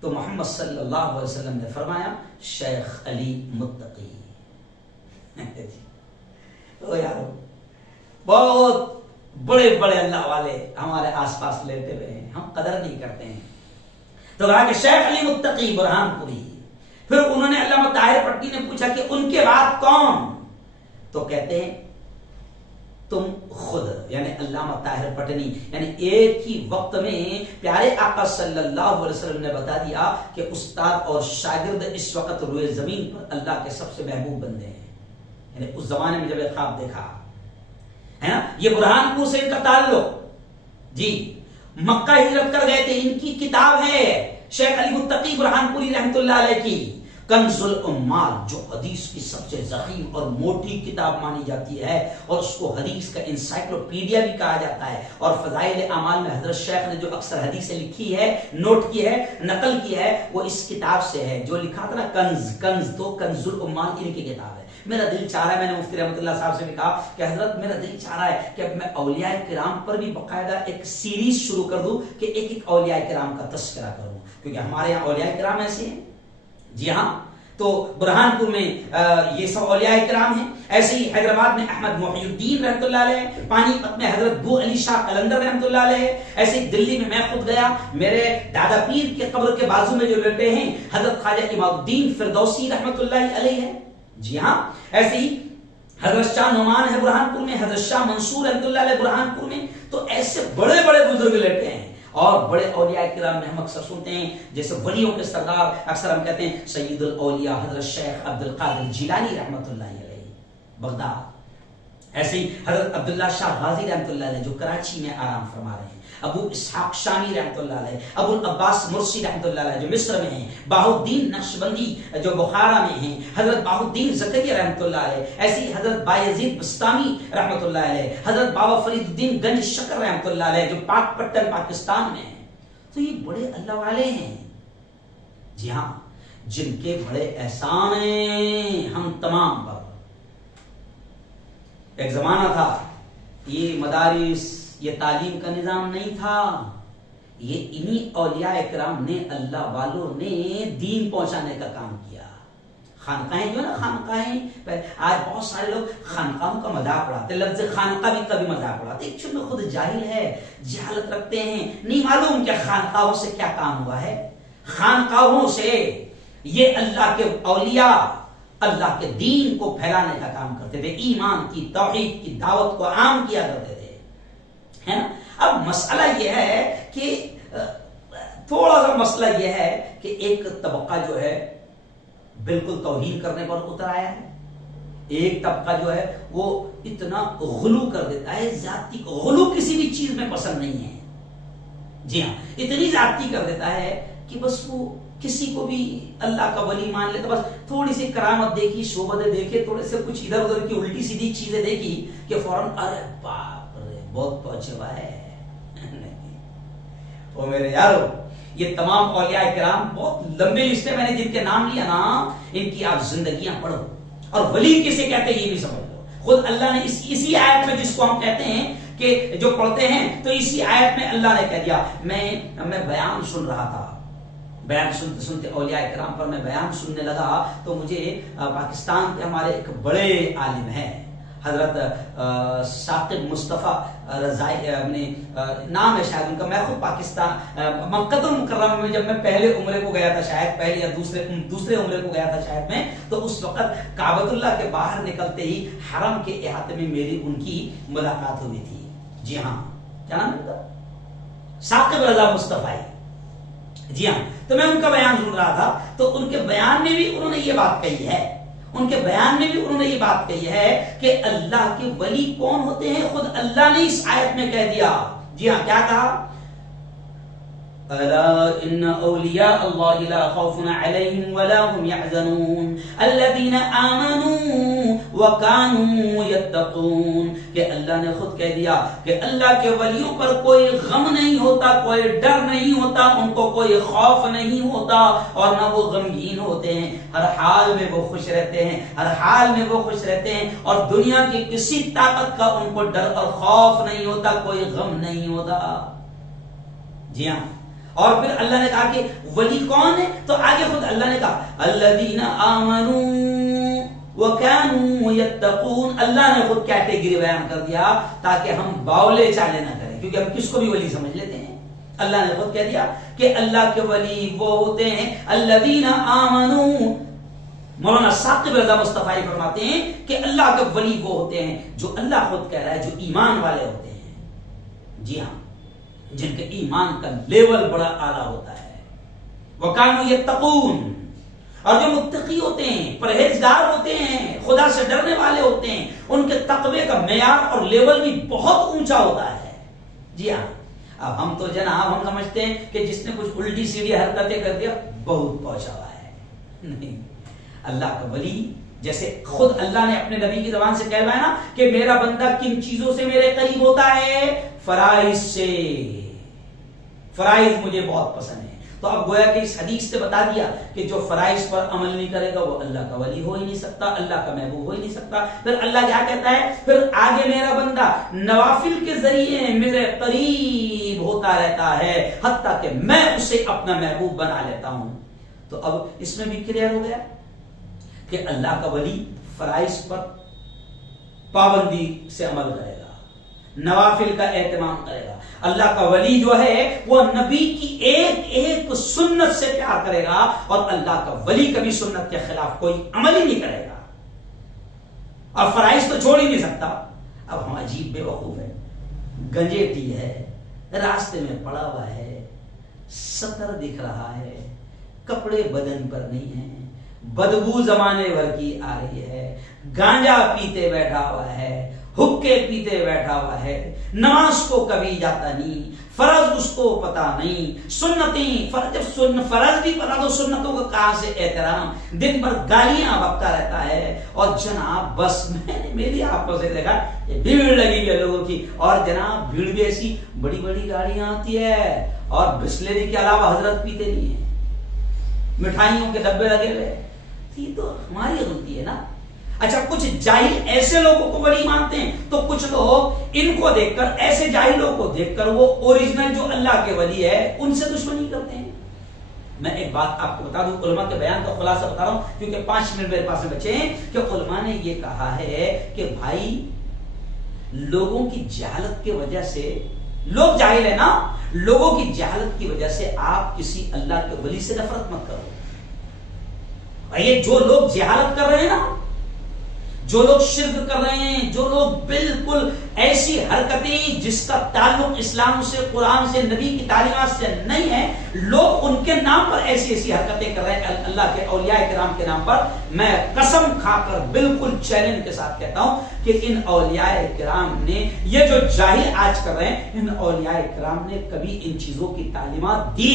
تو محمد صلی اللہ علیہ وسلم نے فرمایا شیخ علی متقی۔ تو یارو بہت بڑے بڑے اللہ والے ہمارے آس پاس لیتے ہوئے ہیں، ہم قدر نہیں کرتے ہیں۔ تو کہا کہ شیخ علی متقی برہان پوری۔ پھر انہوں نے علامہ طاہر پٹنی نے پوچھا کہ ان کے بعد کون؟ تو کہتے ہیں تم خود، یعنی علامہ طاہر پٹنی، یعنی ایک ہی وقت میں پیارے آقا صلی اللہ علیہ وسلم نے بتا دیا کہ استاد اور شاگرد اس وقت روئے زمین پر اللہ کے سب سے محبوب بندے ہیں۔ یعنی اس زمانے میں جب ایک خواب دیکھا ہے نا، یہ برہان پور سے ان کا تعلق، جی مکہ ہجرت کر گئے تھے، ان کی کتاب ہے شیخ علی متقی برہان پوری رحمۃ اللہ علیہ کی کنز العمال، جو حدیث کی سب سے ضخیم اور موٹی کتاب مانی جاتی ہے، اور اس کو حدیث کا انسائکلوپیڈیا بھی کہا جاتا ہے۔ اور فضائل اعمال میں حضرت شیخ نے جو اکثر حدیثیں لکھی ہے، نوٹ کی ہے، نقل کی ہے، وہ اس کتاب سے ہے جو لکھا تھا نا کنز، تو کنز العمال ان کی کتاب ہے۔ میرا دل چاہ رہا ہے، میں نے مفتی رحمۃ اللہ صاحب سے بھی کہا کہ حضرت میرا دل چاہ رہا ہے کہ اب میں اولیاء کرام پر بھی باقاعدہ ایک سیریز شروع کر دوں کہ ایک ایک اولیاء کرام کا تذکرہ کروں، کیونکہ ہمارے یہاں اولیاء کرام ایسے ہیں۔ جی ہاں، تو برہان پور میں یہ سب اولیاء کرام ہیں۔ ایسے ہی حیدرآباد میں احمد محی الدین رحمۃ اللہ علیہ، پانی پت میں حضرت بو علی شاہ قلندر رحمۃ اللہ علیہ، ایسے ہی دلی میں خود گیا، میرے دادا پیر کے قبر کے بازو میں جو بیٹے ہیں حضرت خواجہ امام الدین فردوسی رحمۃ اللہ علیہ ہے۔ جی ہاں، ایسے ہی حضرت شاہ نعمان ہے برہان پور میں، حضرت شاہ منصور رحمۃ اللہ علیہ برہان پور میں۔ تو ایسے بڑے بڑے بزرگ لیٹے ہیں، اور بڑے اولیاء کرام میں ہم اکثر سنتے ہیں، جیسے ولیوں کے سردار اکثر ہم کہتے ہیں سید الاولیاء حضرت شیخ عبد القادر جیلانی رحمۃ اللہ علیہ بغداد۔ ایسے ہی حضرت عبداللہ شاہ غازی رحمۃ اللہ علیہ جو کراچی میں آرام فرما رہے ہیں، ابو اسحاق شامی رحمۃ اللہ علیہ، ابو العباس مرسی رحمۃ اللہ علیہ جو مصر میں ہیں، بہاؤالدین نقشبندی جو بخارا میں ہیں، حضرت بہاؤالدین زکریا رحمۃ اللہ علیہ، ایسے ہی حضرت بایزید بستامی رحمۃ اللہ علیہ، حضرت بابا فرید الدین گنج شکر رحمۃ اللہ علیہ جو پاک پٹن پاکستان میں ہیں۔ تو یہ بڑے اللہ والے ہیں، جی ہاں، جن کے بڑے احسان ہیں ہم تمام پر۔ ایک زمانہ تھا یہ مدارس، یہ تعلیم کا نظام نہیں تھا، یہ انہی اولیاء کرام نے، اللہ والوں نے دین پہنچانے کا کام کیا۔ خانقاہیں جو نا، خانقاہیں آج بہت سارے لوگ خانقاہوں کا مذاق اڑاتے، لفظ خانقاہ بھی کبھی مذاق اڑاتے، ایک چونکہ خود جاہل ہے، جہالت رکھتے ہیں، نہیں معلوم کہ خانقاہوں سے کیا کام ہوا ہے۔ خانقاہوں سے یہ اللہ کے اولیاء اللہ کے دین کو پھیلانے کا کام کرتے تھے، ایمان کی، توحید کی دعوت کو عام کیا کرتے تھے، ہے نا۔ اب مسئلہ یہ ہے کہ تھوڑا سا مسئلہ یہ ہے کہ ایک طبقہ جو ہے بالکل توہین کرنے پر اتر آیا ہے، ایک طبقہ جو ہے وہ اتنا غلو کر دیتا ہے، ذاتی غلو کسی بھی چیز میں پسند نہیں ہے، جی ہاں، اتنی ذاتی کر دیتا ہے کہ بس وہ کسی کو بھی اللہ کا ولی مان لے تو بس تھوڑی سی کرامت دیکھی، شعبدیں دیکھے، تھوڑے سے کچھ ادھر ادھر کی الٹی سیدھی چیزیں دیکھی کہ فوراً ارے باپ رے بہت پہنچے ہوا ہے۔ او میرے یارو، یہ تمام اولیاء کرام بہت لمبے لسٹ ہے، میں نے جن کے نام لیا نا ان کی آپ زندگیاں پڑھو، اور ولی کسے کہتے ہیں یہ بھی سمجھ لو۔ خود اللہ نے اسی آیت میں جس کو ہم کہتے ہیں کہ جو پڑھتے ہیں تو اسی آیت میں اللہ نے کہہ دیا، میں بیان سن رہا تھا، بیان سنتے سنتے اولیاء کرام پر میں بیان سننے لگا تو مجھے پاکستان کے ہمارے ایک بڑے عالم ہیں حضرت ثاقب مصطفیٰ رضائی، نام ہے شاید ان کا، میں خود پاکستان مکہ المکرمہ میں جب میں پہلے عمرے کو گیا تھا، شاید پہلے یا دوسرے عمرے کو گیا تھا شاید میں، تو اس وقت کعبۃ اللہ کے باہر نکلتے ہی حرم کے احاطے میں میری ان کی ملاقات ہوئی تھی۔ جی ہاں، کیا نام ہے ثاقب رضا مصطفیٰ، جی ہاں، تو میں ان کا بیان سن رہا تھا تو ان کے بیان میں بھی انہوں نے یہ بات کہی ہے، ان کے بیان میں بھی انہوں نے یہ بات کہی ہے کہ اللہ کے ولی کون ہوتے ہیں، خود اللہ نے اس آیت میں کہہ دیا۔ جی ہاں، کیا کہا؟ الا ان اولیاء اللہ لا خوف علیہم ولا هم يحزنون الذین آمنوا وكانوا يتقون، کہ اللہ نے خود کہہ دیا کہ اللہ کے ولیوں پر کوئی غم نہیں ہوتا، کوئی ڈر نہیں ہوتا، ان کو کوئی خوف نہیں ہوتا، اور نہ وہ غمگین ہوتے ہیں، ہر حال میں وہ خوش رہتے ہیں، ہر حال میں وہ خوش رہتے ہیں، اور دنیا کی کسی طاقت کا ان کو ڈر اور خوف نہیں ہوتا، کوئی غم نہیں ہوتا۔ جی ہاں، اور پھر اللہ نے کہا کہ ولی کون ہے، تو آگے خود اللہ نے کہا الذین آمنوا وکانوا یتقون، اللہ نے خود کیٹیگری بیان کر دیا تاکہ ہم باولے چالے نہ کریں، کیونکہ ہم کس کو بھی ولی سمجھ لیتے ہیں۔ اللہ نے خود کہہ دیا کہ اللہ کے ولی وہ ہوتے ہیں الذین آمنوا، مولانا ثاقب رضا مصطفی فرماتے ہیں کہ اللہ کے ولی وہ ہوتے ہیں جو اللہ خود کہہ رہا ہے جو ایمان والے ہوتے ہیں، جی ہاں، جن کے ایمان کا لیول بڑا اعلیٰ ہوتا ہے، وَكَانُوا يَتَّقُونَ، اور جو متقی ہوتے ہیں، پرہیزگار ہوتے ہیں، خدا سے ڈرنے والے ہوتے ہیں، ان کے تقوی کا معیار اور لیول بھی بہت اونچا ہوتا ہے۔ جی ہاں، اب ہم تو جناب ہم سمجھتے ہیں کہ جس نے کچھ الٹی سیدھی حرکتیں کر دیا بہت پہنچا ہوا ہے، نہیں، اللہ کا ولی جیسے خود اللہ نے اپنے نبی کی زبان سے کہلوایا نا کہ میرا بندہ کن چیزوں سے میرے قریب ہوتا ہے، فرائض سے، فرائض مجھے بہت پسند ہے۔ تو اب گویا کہ اس حدیث سے بتا دیا کہ جو فرائض پر عمل نہیں کرے گا وہ اللہ کا ولی ہو ہی نہیں سکتا، اللہ کا محبوب ہو ہی نہیں سکتا۔ پھر اللہ کیا کہتا ہے، پھر آگے میرا بندہ نوافل کے ذریعے میرے قریب ہوتا رہتا ہے حتیٰ کہ میں اسے اپنا محبوب بنا لیتا ہوں۔ تو اب اس میں بھی کلیئر ہو گیا کہ اللہ کا ولی فرائض پر پابندی سے عمل کرے گا، نوافل کا اہتمام کرے گا۔ اللہ کا ولی جو ہے وہ نبی کی ایک ایک سنت سے پیار کرے گا، اور اللہ کا ولی کبھی سنت کے خلاف کوئی عمل ہی نہیں کرے گا، اور فرائض تو چھوڑ ہی نہیں سکتا۔ اب ہم عجیب بے وقوف ہے، گنجیٹی ہے، راستے میں پڑا ہوا ہے، سطر دکھ رہا ہے، کپڑے بدن پر نہیں ہیں، بدبو زمانے بھر کی آ رہی ہے، گانجا پیتے بیٹھا ہوا ہے، حکے پیتے بیٹھا ہوا ہے، نماز کو کبھی جاتا نہیں، فرض اس کو پتا نہیں، سنتیں فرض بھی پتا تو سنتوں کا کہاں سے احترام، دن بھر گالیاں بکتا رہتا ہے، اور جناب بس میں نے میری آنکھوں سے دیکھا بھیڑ لگی ہے لوگوں کی، اور جناب بھیڑ بھی ایسی بڑی بڑی گاڑیاں آتی ہے، اور بسلری کے علاوہ حضرت پیتے نہیں ہیں، مٹھائیوں کے ڈبے لگے ہوئے، یہ تو ہماری غلطی ہے نا۔ اچھا، کچھ جاہل ایسے لوگوں کو ولی مانتے ہیں، تو کچھ لوگ ان کو دیکھ کر، ایسے جاہلوں کو دیکھ کر وہ اوریجنل جو اللہ کے ولی ہے ان سے دشمنی کرتے ہیں۔ میں ایک بات آپ کو بتا دوں، علماء کے بیان کا خلاصہ بتا رہا ہوں کیونکہ 5 منٹ میرے پاس میں بچے ہیں، کہ علماء نے یہ کہا ہے کہ بھائی لوگوں کی جہالت کی وجہ سے، لوگ جاہل ہیں نا، لوگوں کی جہالت کی وجہ سے آپ کسی اللہ کے ولی سے نفرت مت کرو۔ یہ جو لوگ جہالت کر رہے ہیں نا، جو لوگ شرک کر رہے ہیں، جو لوگ بالکل ایسی حرکتیں جس کا تعلق اسلام سے، قرآن سے، نبی کی تعلیمات سے نہیں ہے، لوگ ان کے نام پر ایسی ایسی حرکتیں کر رہے ہیں اللہ کے اولیاء کرام کے نام پر، میں قسم کھا کر بالکل چیلنج کے ساتھ کہتا ہوں کہ ان اولیاء کرام نے، یہ جو جاہل آج کر رہے ہیں، ان اولیاء کرام نے کبھی ان چیزوں کی تعلیمات دی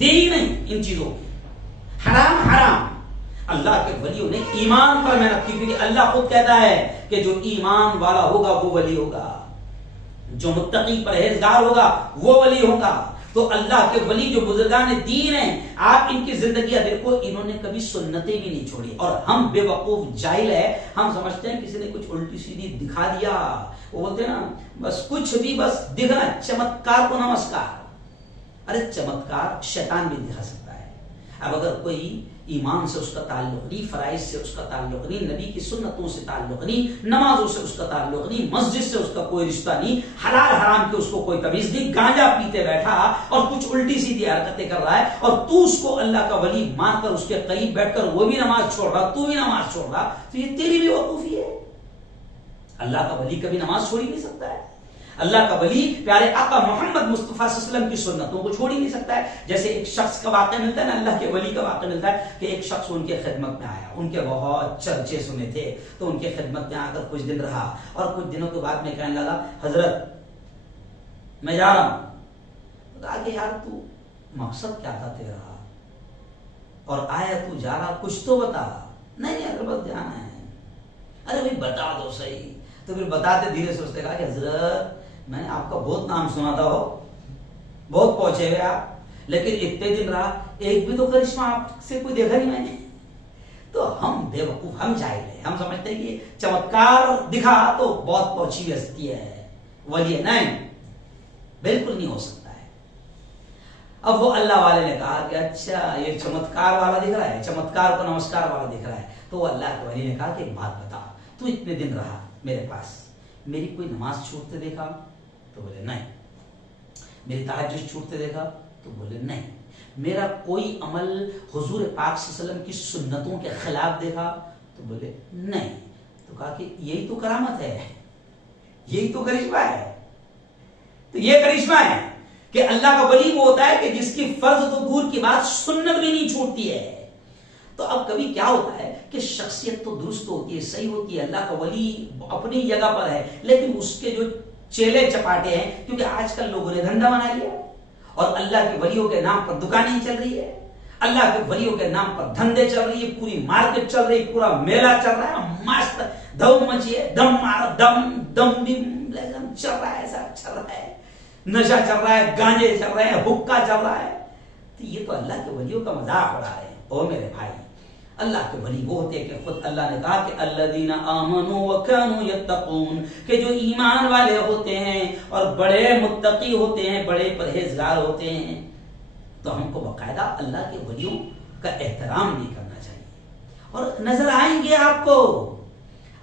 ہی نہیں ان چیزوں کی، حرام۔ اللہ کے ولیوں نے ایمان پر محنت کی، کیونکہ اللہ خود کہتا ہے کہ جو ایمان والا ہوگا وہ ولی ہوگا، جو متقی پرہیزگار ہوگا وہ ولی ہوگا۔ تو اللہ کے ولی جو بزرگان دین ہیں، آپ ان کی زندگیاں دیکھو، انہوں نے کبھی سنتیں بھی نہیں چھوڑی، اور ہم بے وقوف جاہل ہے، ہم سمجھتے ہیں کسی نے کچھ الٹی سیدھی دکھا دیا، وہ بولتے ہیں نا بس کچھ بھی بس دکھنا، چمتکار کو نمسکار۔ ارے چمتکار شیطان بھی دکھا سکتا ہے۔ اب اگر کوئی ایمان سے اس کا تعلق نہیں، فرائض سے اس کا تعلق نہیں، نبی کی سنتوں سے تعلق نہیں، نمازوں سے اس کا تعلق نہیں، مسجد سے اس کا کوئی رشتہ نہیں، حلال حرام کی اس کو کوئی تمیز نہیں، گانجا پیتے بیٹھا اور کچھ الٹی سیدھی حرکتیں کر رہا ہے، اور تو اس کو اللہ کا ولی مان کر اس کے قریب بیٹھ کر وہ بھی نماز چھوڑ رہا، تو بھی نماز چھوڑ رہا، تو یہ تیری بھی وقوفی ہے۔ اللہ کا ولی کبھی نماز چھوڑ ہی نہیں سکتا ہے، اللہ کا ولی پیارے آقا محمد مصطفیٰ صلی اللہ علیہ وسلم کی سنتوں کو چھوڑ ہی نہیں سکتا ہے۔ جیسے ایک شخص کا واقعہ ملتا ہے نا، اللہ کے ولی کا واقعہ ملتا ہے کہ ایک شخص ان کے خدمت میں آیا، ان کے بہت چرچے سنے تھے، تو ان کے خدمت میں آ کر کچھ دن رہا، اور کچھ دنوں کے بعد میں کہنے لگا حضرت میں جا رہا ہوں۔ کہا کہ یار تو مقصد کیا تھا تیرا، اور آیا تو جا رہا، کچھ تو بتا۔ نہیں اگر بس جانا ہے۔ ارے بھائی بتا دو صحیح۔ تو پھر بتاتے دھیرے سے اس نے کہا کہ حضرت میں نے آپ کا بہت نام سنا تھا، ہو بہت پہنچے ہوئے آپ، لیکن اتنے دن رہا ایک بھی تو کرشمہ آپ سے کوئی دیکھا نہیں میں نے۔ تو ہم بے وقوف، ہم جاہل ہیں، ہم سمجھتے ہیں کہ چمتکار دکھا تو بہت پہنچی ہوئی ہستی ہے، ولی ہے، نہیں، بالکل نہیں ہو سکتا ہے۔ اب وہ اللہ والے نے کہا کہ اچھا یہ چمتکار والا دکھ رہا ہے، چمتکار کو نمسکار والا دکھ رہا ہے، تو وہ اللہ کے ولی نے کہا کہ ایک بات بتا، تو اتنے دن رہا میرے پاس، میری کوئی نماز چھوٹتے دیکھا؟ تو بولے نہیں۔ میری تہجد چھوٹتے دیکھا؟ تو بولے نہیں۔ میرا کوئی عمل حضور پاک صلی اللہ علیہ وسلم کی سنتوں کے خلاف دیکھا؟ تو بولے نہیں۔ تو کہا کہ یہی تو کرامت ہے، یہی تو کرشمہ ہے۔ تو یہ کرشمہ ہے کہ اللہ کا ولی وہ ہوتا ہے کہ جس کی فرض تو دور کی بات سنت بھی نہیں چھوٹتی ہے۔ تو اب کبھی کیا ہوتا ہے کہ شخصیت تو درست ہوتی ہے، صحیح ہوتی ہے، اللہ کا ولی اپنی جگہ پر ہے، لیکن اس کے جو چیلے چپاٹے ہیں، کیونکہ آج کل لوگوں نے دھندا بنا لیا، اور اللہ کے ولیوں کے نام پر دکانیں چل رہی ہے، اللہ کے ولیوں کے نام پر دھندے چل رہی ہے، پوری مارکیٹ چل رہی ہے، پورا میلہ چل رہا ہے، مست دھوم مچی ہے، دم مارا دم دم دم چل رہا ہے، ایسا چل رہا ہے، نشہ چل رہا ہے، گانجے چل رہے ہیں، حکا چل رہا ہے۔ تو یہ تو اللہ کے ولیوں کا مذاق اڑا رہے ہیں۔ او میرے بھائی، اللہ کے ولی وہ ہوتے ہیں کہ خود اللہ نے کہا کہ الذین آمنوا وکانوا یتقون، کہ جو ایمان والے ہوتے ہیں اور بڑے متقی ہوتے ہیں، بڑے پرہیزگار ہوتے ہیں۔ تو ہم کو باقاعدہ اللہ کے ولیوں کا احترام بھی کرنا چاہیے، اور نظر آئیں گے آپ کو،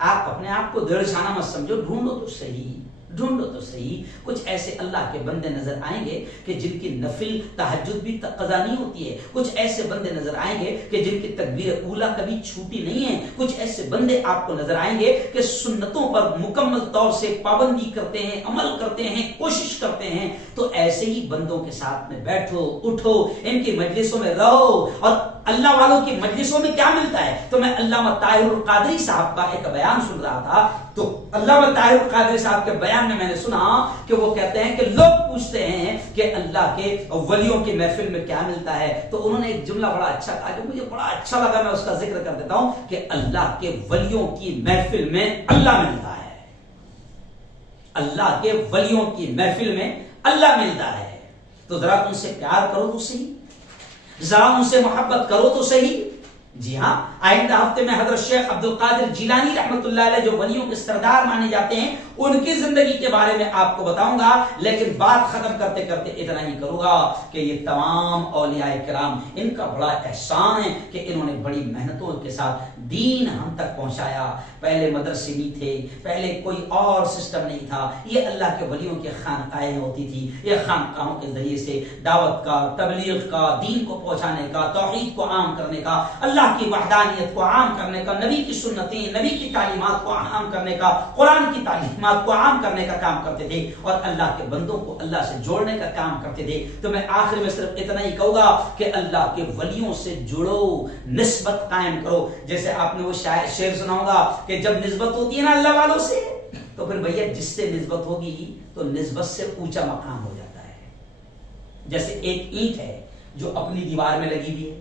آپ اپنے آپ کو دیڑھ شانہ مت سمجھو، ڈھونڈو تو صحیح، ڈھونڈو تو صحیح، کچھ ایسے اللہ کے بندے نظر آئیں گے کہ جن کی نفل تہجد بھی قضا نہیں ہوتی ہے، کچھ ایسے بندے نظر آئیں گے کہ جن کی تکبیر اولیٰ کبھی چھوٹی نہیں ہے، کچھ ایسے بندے آپ کو نظر آئیں گے کہ سنتوں پر مکمل طور سے پابندی کرتے ہیں، عمل کرتے ہیں، کوشش کرتے ہیں۔ تو ایسے ہی بندوں کے ساتھ میں بیٹھو، اٹھو، ان کی مجلسوں میں رہو، اور اللہ والوں کی مجلسوں میں کیا ملتا ہے؟ تو میں علامہ طاہر القادری صاحب کا ایک بیان سن رہا تھا، تو علامہ طاہر القادری صاحب کے بیان میں نے سنا کہ وہ کہتے ہیں کہ لوگ پوچھتے ہیں کہ اللہ کے ولیوں کی محفل میں کیا ملتا ہے، تو انہوں نے ایک جملہ بڑا اچھا کہا جو مجھے بڑا اچھا لگا، میں اس کا ذکر کر دیتا ہوں کہ اللہ کے ولیوں کی محفل میں اللہ ملتا ہے، اللہ کے ولیوں کی محفل میں اللہ ملتا ہے۔ تو ذرا ان سے پیار کرو تو صحیح، ذرا ان سے محبت کرو تو صحیح۔ جی ہاں، آئندہ ہفتے میں حضرت شیخ عبد القادر جیلانی رحمۃ اللہ علیہ جو ولیوں کے سردار مانے جاتے ہیں، ان کی زندگی کے بارے میں آپ کو بتاؤں گا، لیکن بات ختم کرتے کرتے اتنا ہی کروں گا کہ یہ تمام اولیاء کرام، ان کا بڑا احسان ہے کہ انہوں نے بڑی محنتوں کے ساتھ دین ہم تک پہنچایا۔ پہلے مدرسے نہیں تھے، پہلے کوئی اور سسٹم نہیں تھا، یہ اللہ کے ولیوں کے خانقاہیں ہوتی تھی، یہ خانقاہوں کے ذریعے سے دعوت کا، تبلیغ کا، دین کو پہنچانے کا، توحید کو عام کرنے کا، اللہ اللہ کی وحدانیت کو عام کرنے کا، نبی کی سنتیں، نبی کی تعلیمات کو عام کرنے کا، قرآن کی تعلیمات کو عام کرنے کا کام کرتے تھے اور اللہ کے بندوں کو اللہ سے جوڑنے کا کام کرتے تھے۔ تو میں آخر میں صرف اتنا ہی کہوں گا کہ اللہ کے ولیوں سے جڑو، نسبت قائم کرو۔ جیسے آپ نے وہ شعر سنا ہوگا کہ جب نسبت ہوتی ہے نا اللہ والوں سے، تو پھر بھیا جس سے نسبت ہوگی تو نسبت سے اونچا مقام ہو جاتا ہے۔ جیسے ایک اینٹ ہے جو اپنی دیوار میں لگی ہوئی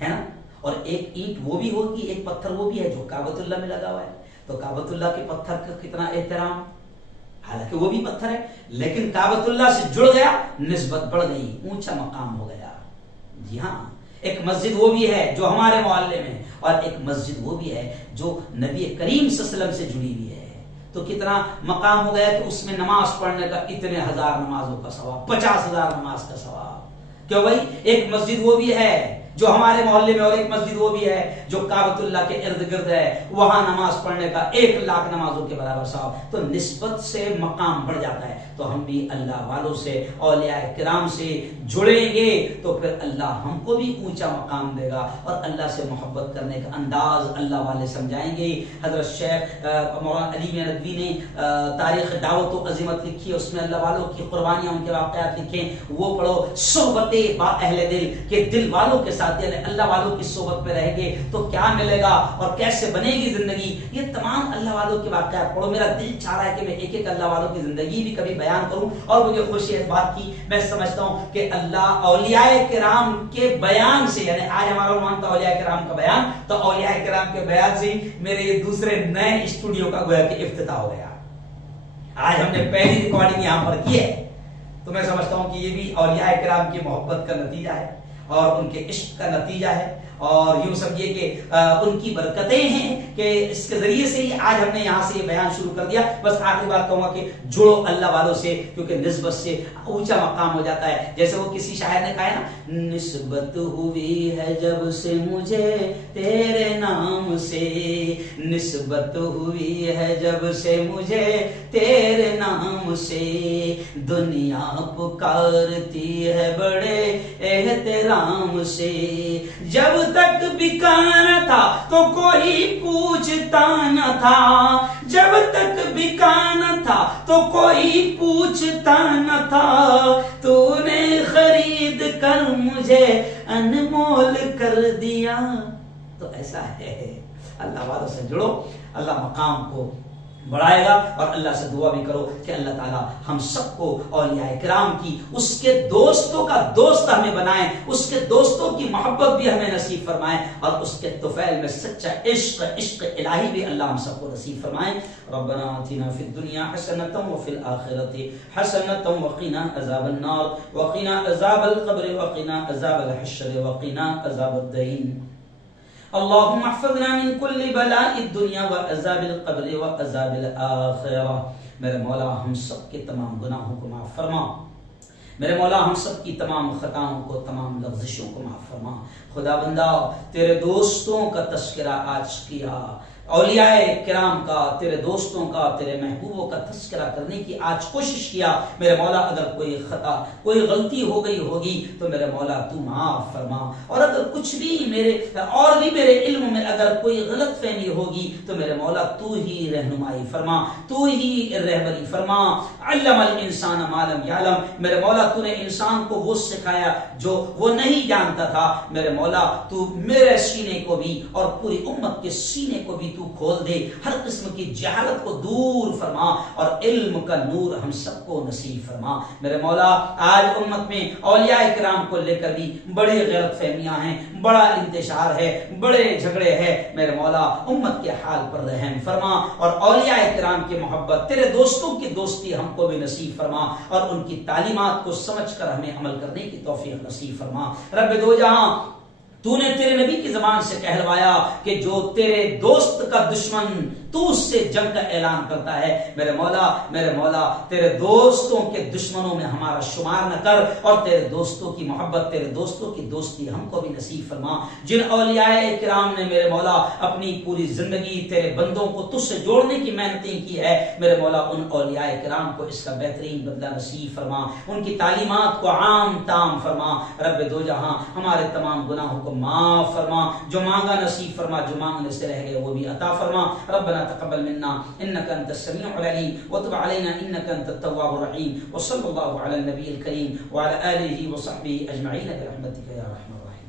ہے نا، اور ایک اینٹ وہ بھی ہوگی، ایک پتھر وہ بھی ہے جو کعبۃ اللہ میں لگا ہوا ہے، تو کعبۃ اللہ کے پتھر کا کتنا احترام، حالانکہ وہ بھی پتھر ہے، لیکن کعبۃ اللہ سے جڑ گیا، نسبت بڑھ گئی، اونچا مقام ہو گیا۔ جی ہاں، ایک مسجد وہ بھی ہے جو ہمارے محلے میں، اور ایک مسجد وہ بھی ہے جو نبی کریم صلی اللہ علیہ وسلم سے جڑی ہوئی ہے، تو کتنا مقام ہو گیا کہ اس میں نماز پڑھنے کا اتنے ہزار نمازوں کا ثواب، 50,000 نماز کا ثواب۔ کیوں بھائی؟ ایک مسجد وہ بھی ہے جو ہمارے محلے میں، اور ایک مسجد وہ بھی ہے جو کعبۃ اللہ کے ارد گرد ہے، وہاں نماز پڑھنے کا 1,00,000 نمازوں کے برابر ثواب۔ تو نسبت سے مقام بڑھ جاتا ہے۔ تو ہم بھی اللہ والوں سے، اولیاء کرام سے جڑیں گے تو پھر اللہ ہم کو بھی اونچا مقام دے گا، اور اللہ سے محبت کرنے کا انداز اللہ والے سمجھائیں گے۔ حضرت شیخ مولانا علی ندوی نے تاریخ دعوت و عظمت لکھی ہے، اس میں اللہ والوں کی قربانیاں، ان کے واقعات لکھے، وہ پڑھو۔ صحبت با اہل دل، کہ دل والوں کے ساتھ، یعنی اللہ والوں کی صحبت میں رہیں گے تو کیا ملے گا اور کیسے بنے گی زندگی، یہ تمام اللہ والوں کے واقعات پڑھو۔ میرا دل چاہ رہا ہے کہ میں ایک ایک اللہ والوں کی زندگی بھی کبھی بیان کروں، اور مجھے خوشی اس بات کی، میں سمجھتا ہوں کہ اللہ اولیاء کرام کے بیان سے، یعنی آج ہمارا عنوان تھا اولیاء کرام کا بیان، تو اولیاء کرام کے بیان سے میرے یہ دوسرے نئے اسٹوڈیو کا گویا کہ افتتاح ہو گیا۔ آج ہم نے پہلی ریکارڈنگ یہاں پر کی ہے، تو میں سمجھتا ہوں کہ یہ بھی اولیاء کرام کی محبت کا نتیجہ ہے اور ان کے عشق کا نتیجہ ہے، اور یوں سمجھیے کہ ان کی برکتیں ہیں کہ اس کے ذریعے سے ہی آج ہم نے یہاں سے یہ بیان شروع کر دیا۔ بس آخری بات کہوں گا کہ جڑو اللہ والوں سے، کیونکہ نسبت سے اونچا مقام ہو جاتا ہے۔ جیسے وہ کسی شاعر نے کہا ہے نا، نسبت ہوئی ہے جب سے مجھے تیرے نام سے، نسبت ہوئی ہے جب سے مجھے تیرے نام سے، دنیا پکارتی ہے بڑے احترام سے، جب تک بکا نہ تھا تو کوئی پوچھتا نہ تھا، جب تک بکا نہ تھا تو کوئی پوچھتا نہ تھا، تو نے خرید کر مجھے انمول کر دیا۔ تو ایسا ہے، اللہ والوں سے جڑو، اللہ مقام کو بڑھائے گا، اور اللہ سے دعا بھی کرو کہ اللہ تعالیٰ ہم سب کو اولیاء کرام کی، اس کے دوستوں کا دوست ہمیں بنائے، اس کے دوستوں کی محبت بھی ہمیں نصیب فرمائے، اور اس کے طفیل میں سچا عشق، عشق الہی بھی اللہ ہم سب کو نصیب فرمائے۔ ربنا آتنا فی الدنیا حسنۃ وفی الآخرۃ حسنۃ وقنا عذاب النار وقنا عذاب القبر وقنا عذاب الحشر وقنا عذاب الدین۔ اللهم احفظنا من كل بلاء الدنيا وعذاب القبر وعذاب الآخرة۔ میرے مولا ہم سب کے تمام گناہوں کو معاف فرما، میرے مولا ہم سب کی تمام خطاؤں کو، تمام لغزشوں کو معاف فرما۔ خدا بندہ تیرے دوستوں کا تذکرہ آج کیا، اولیاء کرام کا، تیرے دوستوں کا، تیرے محبوبوں کا تذکرہ کرنے کی آج کوشش کیا۔ میرے مولا اگر کوئی خطا، کوئی غلطی ہو گئی ہوگی تو میرے مولا تو معاف فرما، اور اگر کچھ بھی میرے علم میں اگر کوئی غلط فہمی ہوگی تو میرے مولا تو ہی رہنمائی فرما، تو ہی رہبری فرما۔ علم الانسان ما لم یعلم، میرے مولا تو نے انسان کو وہ سکھایا جو وہ نہیں جانتا تھا۔ میرے مولا تو میرے سینے کو بھی اور پوری امت کے سینے کو بھی تو کھول دے، ہر قسم کی جہالت کو دور فرما، اور علم کا نور ہم سب کو نصیب فرما۔ میرے مولا آج امت میں اولیاء کرام کو لے کر بھی بڑی غلط فہمیاں ہیں، بڑا انتشار ہے، بڑے جھگڑے ہیں۔ میرے مولا امت کے حال پر رحم فرما، اور اولیاء کرام کی محبت، تیرے دوستوں کی دوستی ہم کو بھی نصیب فرما، اور ان کی تعلیمات کو سمجھ کر ہمیں عمل کرنے کی توفیق نصیب فرما۔ رب دو جہاں تو نے تیرے نبی کی زبان سے کہلوایا کہ جو تیرے دوست کا دشمن تو اس سے جنگ کا اعلان کرتا ہے، میرے مولا تیرے دوستوں کے دشمنوں میں ہمارا شمار نہ کر، اور تیرے دوستوں کی محبت، تیرے دوستوں کی دوستی ہم کو بھی نصیب فرما۔ جن اولیاء کرام نے میرے مولا اپنی پوری زندگی تیرے بندوں کو تجھ سے جوڑنے کی محنتیں کی ہے، میرے مولا ان اولیاء کرام کو اس کا بہترین بدلہ نصیب فرما، ان کی تعلیمات کو عام تام فرما۔ رب دو جہاں ہمارے تمام گناہوں کو معاف فرما، جو مانگا نصیب فرما، جو مانگنے سے رہ گئے وہ بھی عطا فرما۔ ربنا تقبل منا انك انت السميع العليم وتب علينا انك انت التواب الرحيم، وصلى الله على النبي الكريم وعلى اله وصحبه اجمعين برحمتك يا ارحم الراحمين۔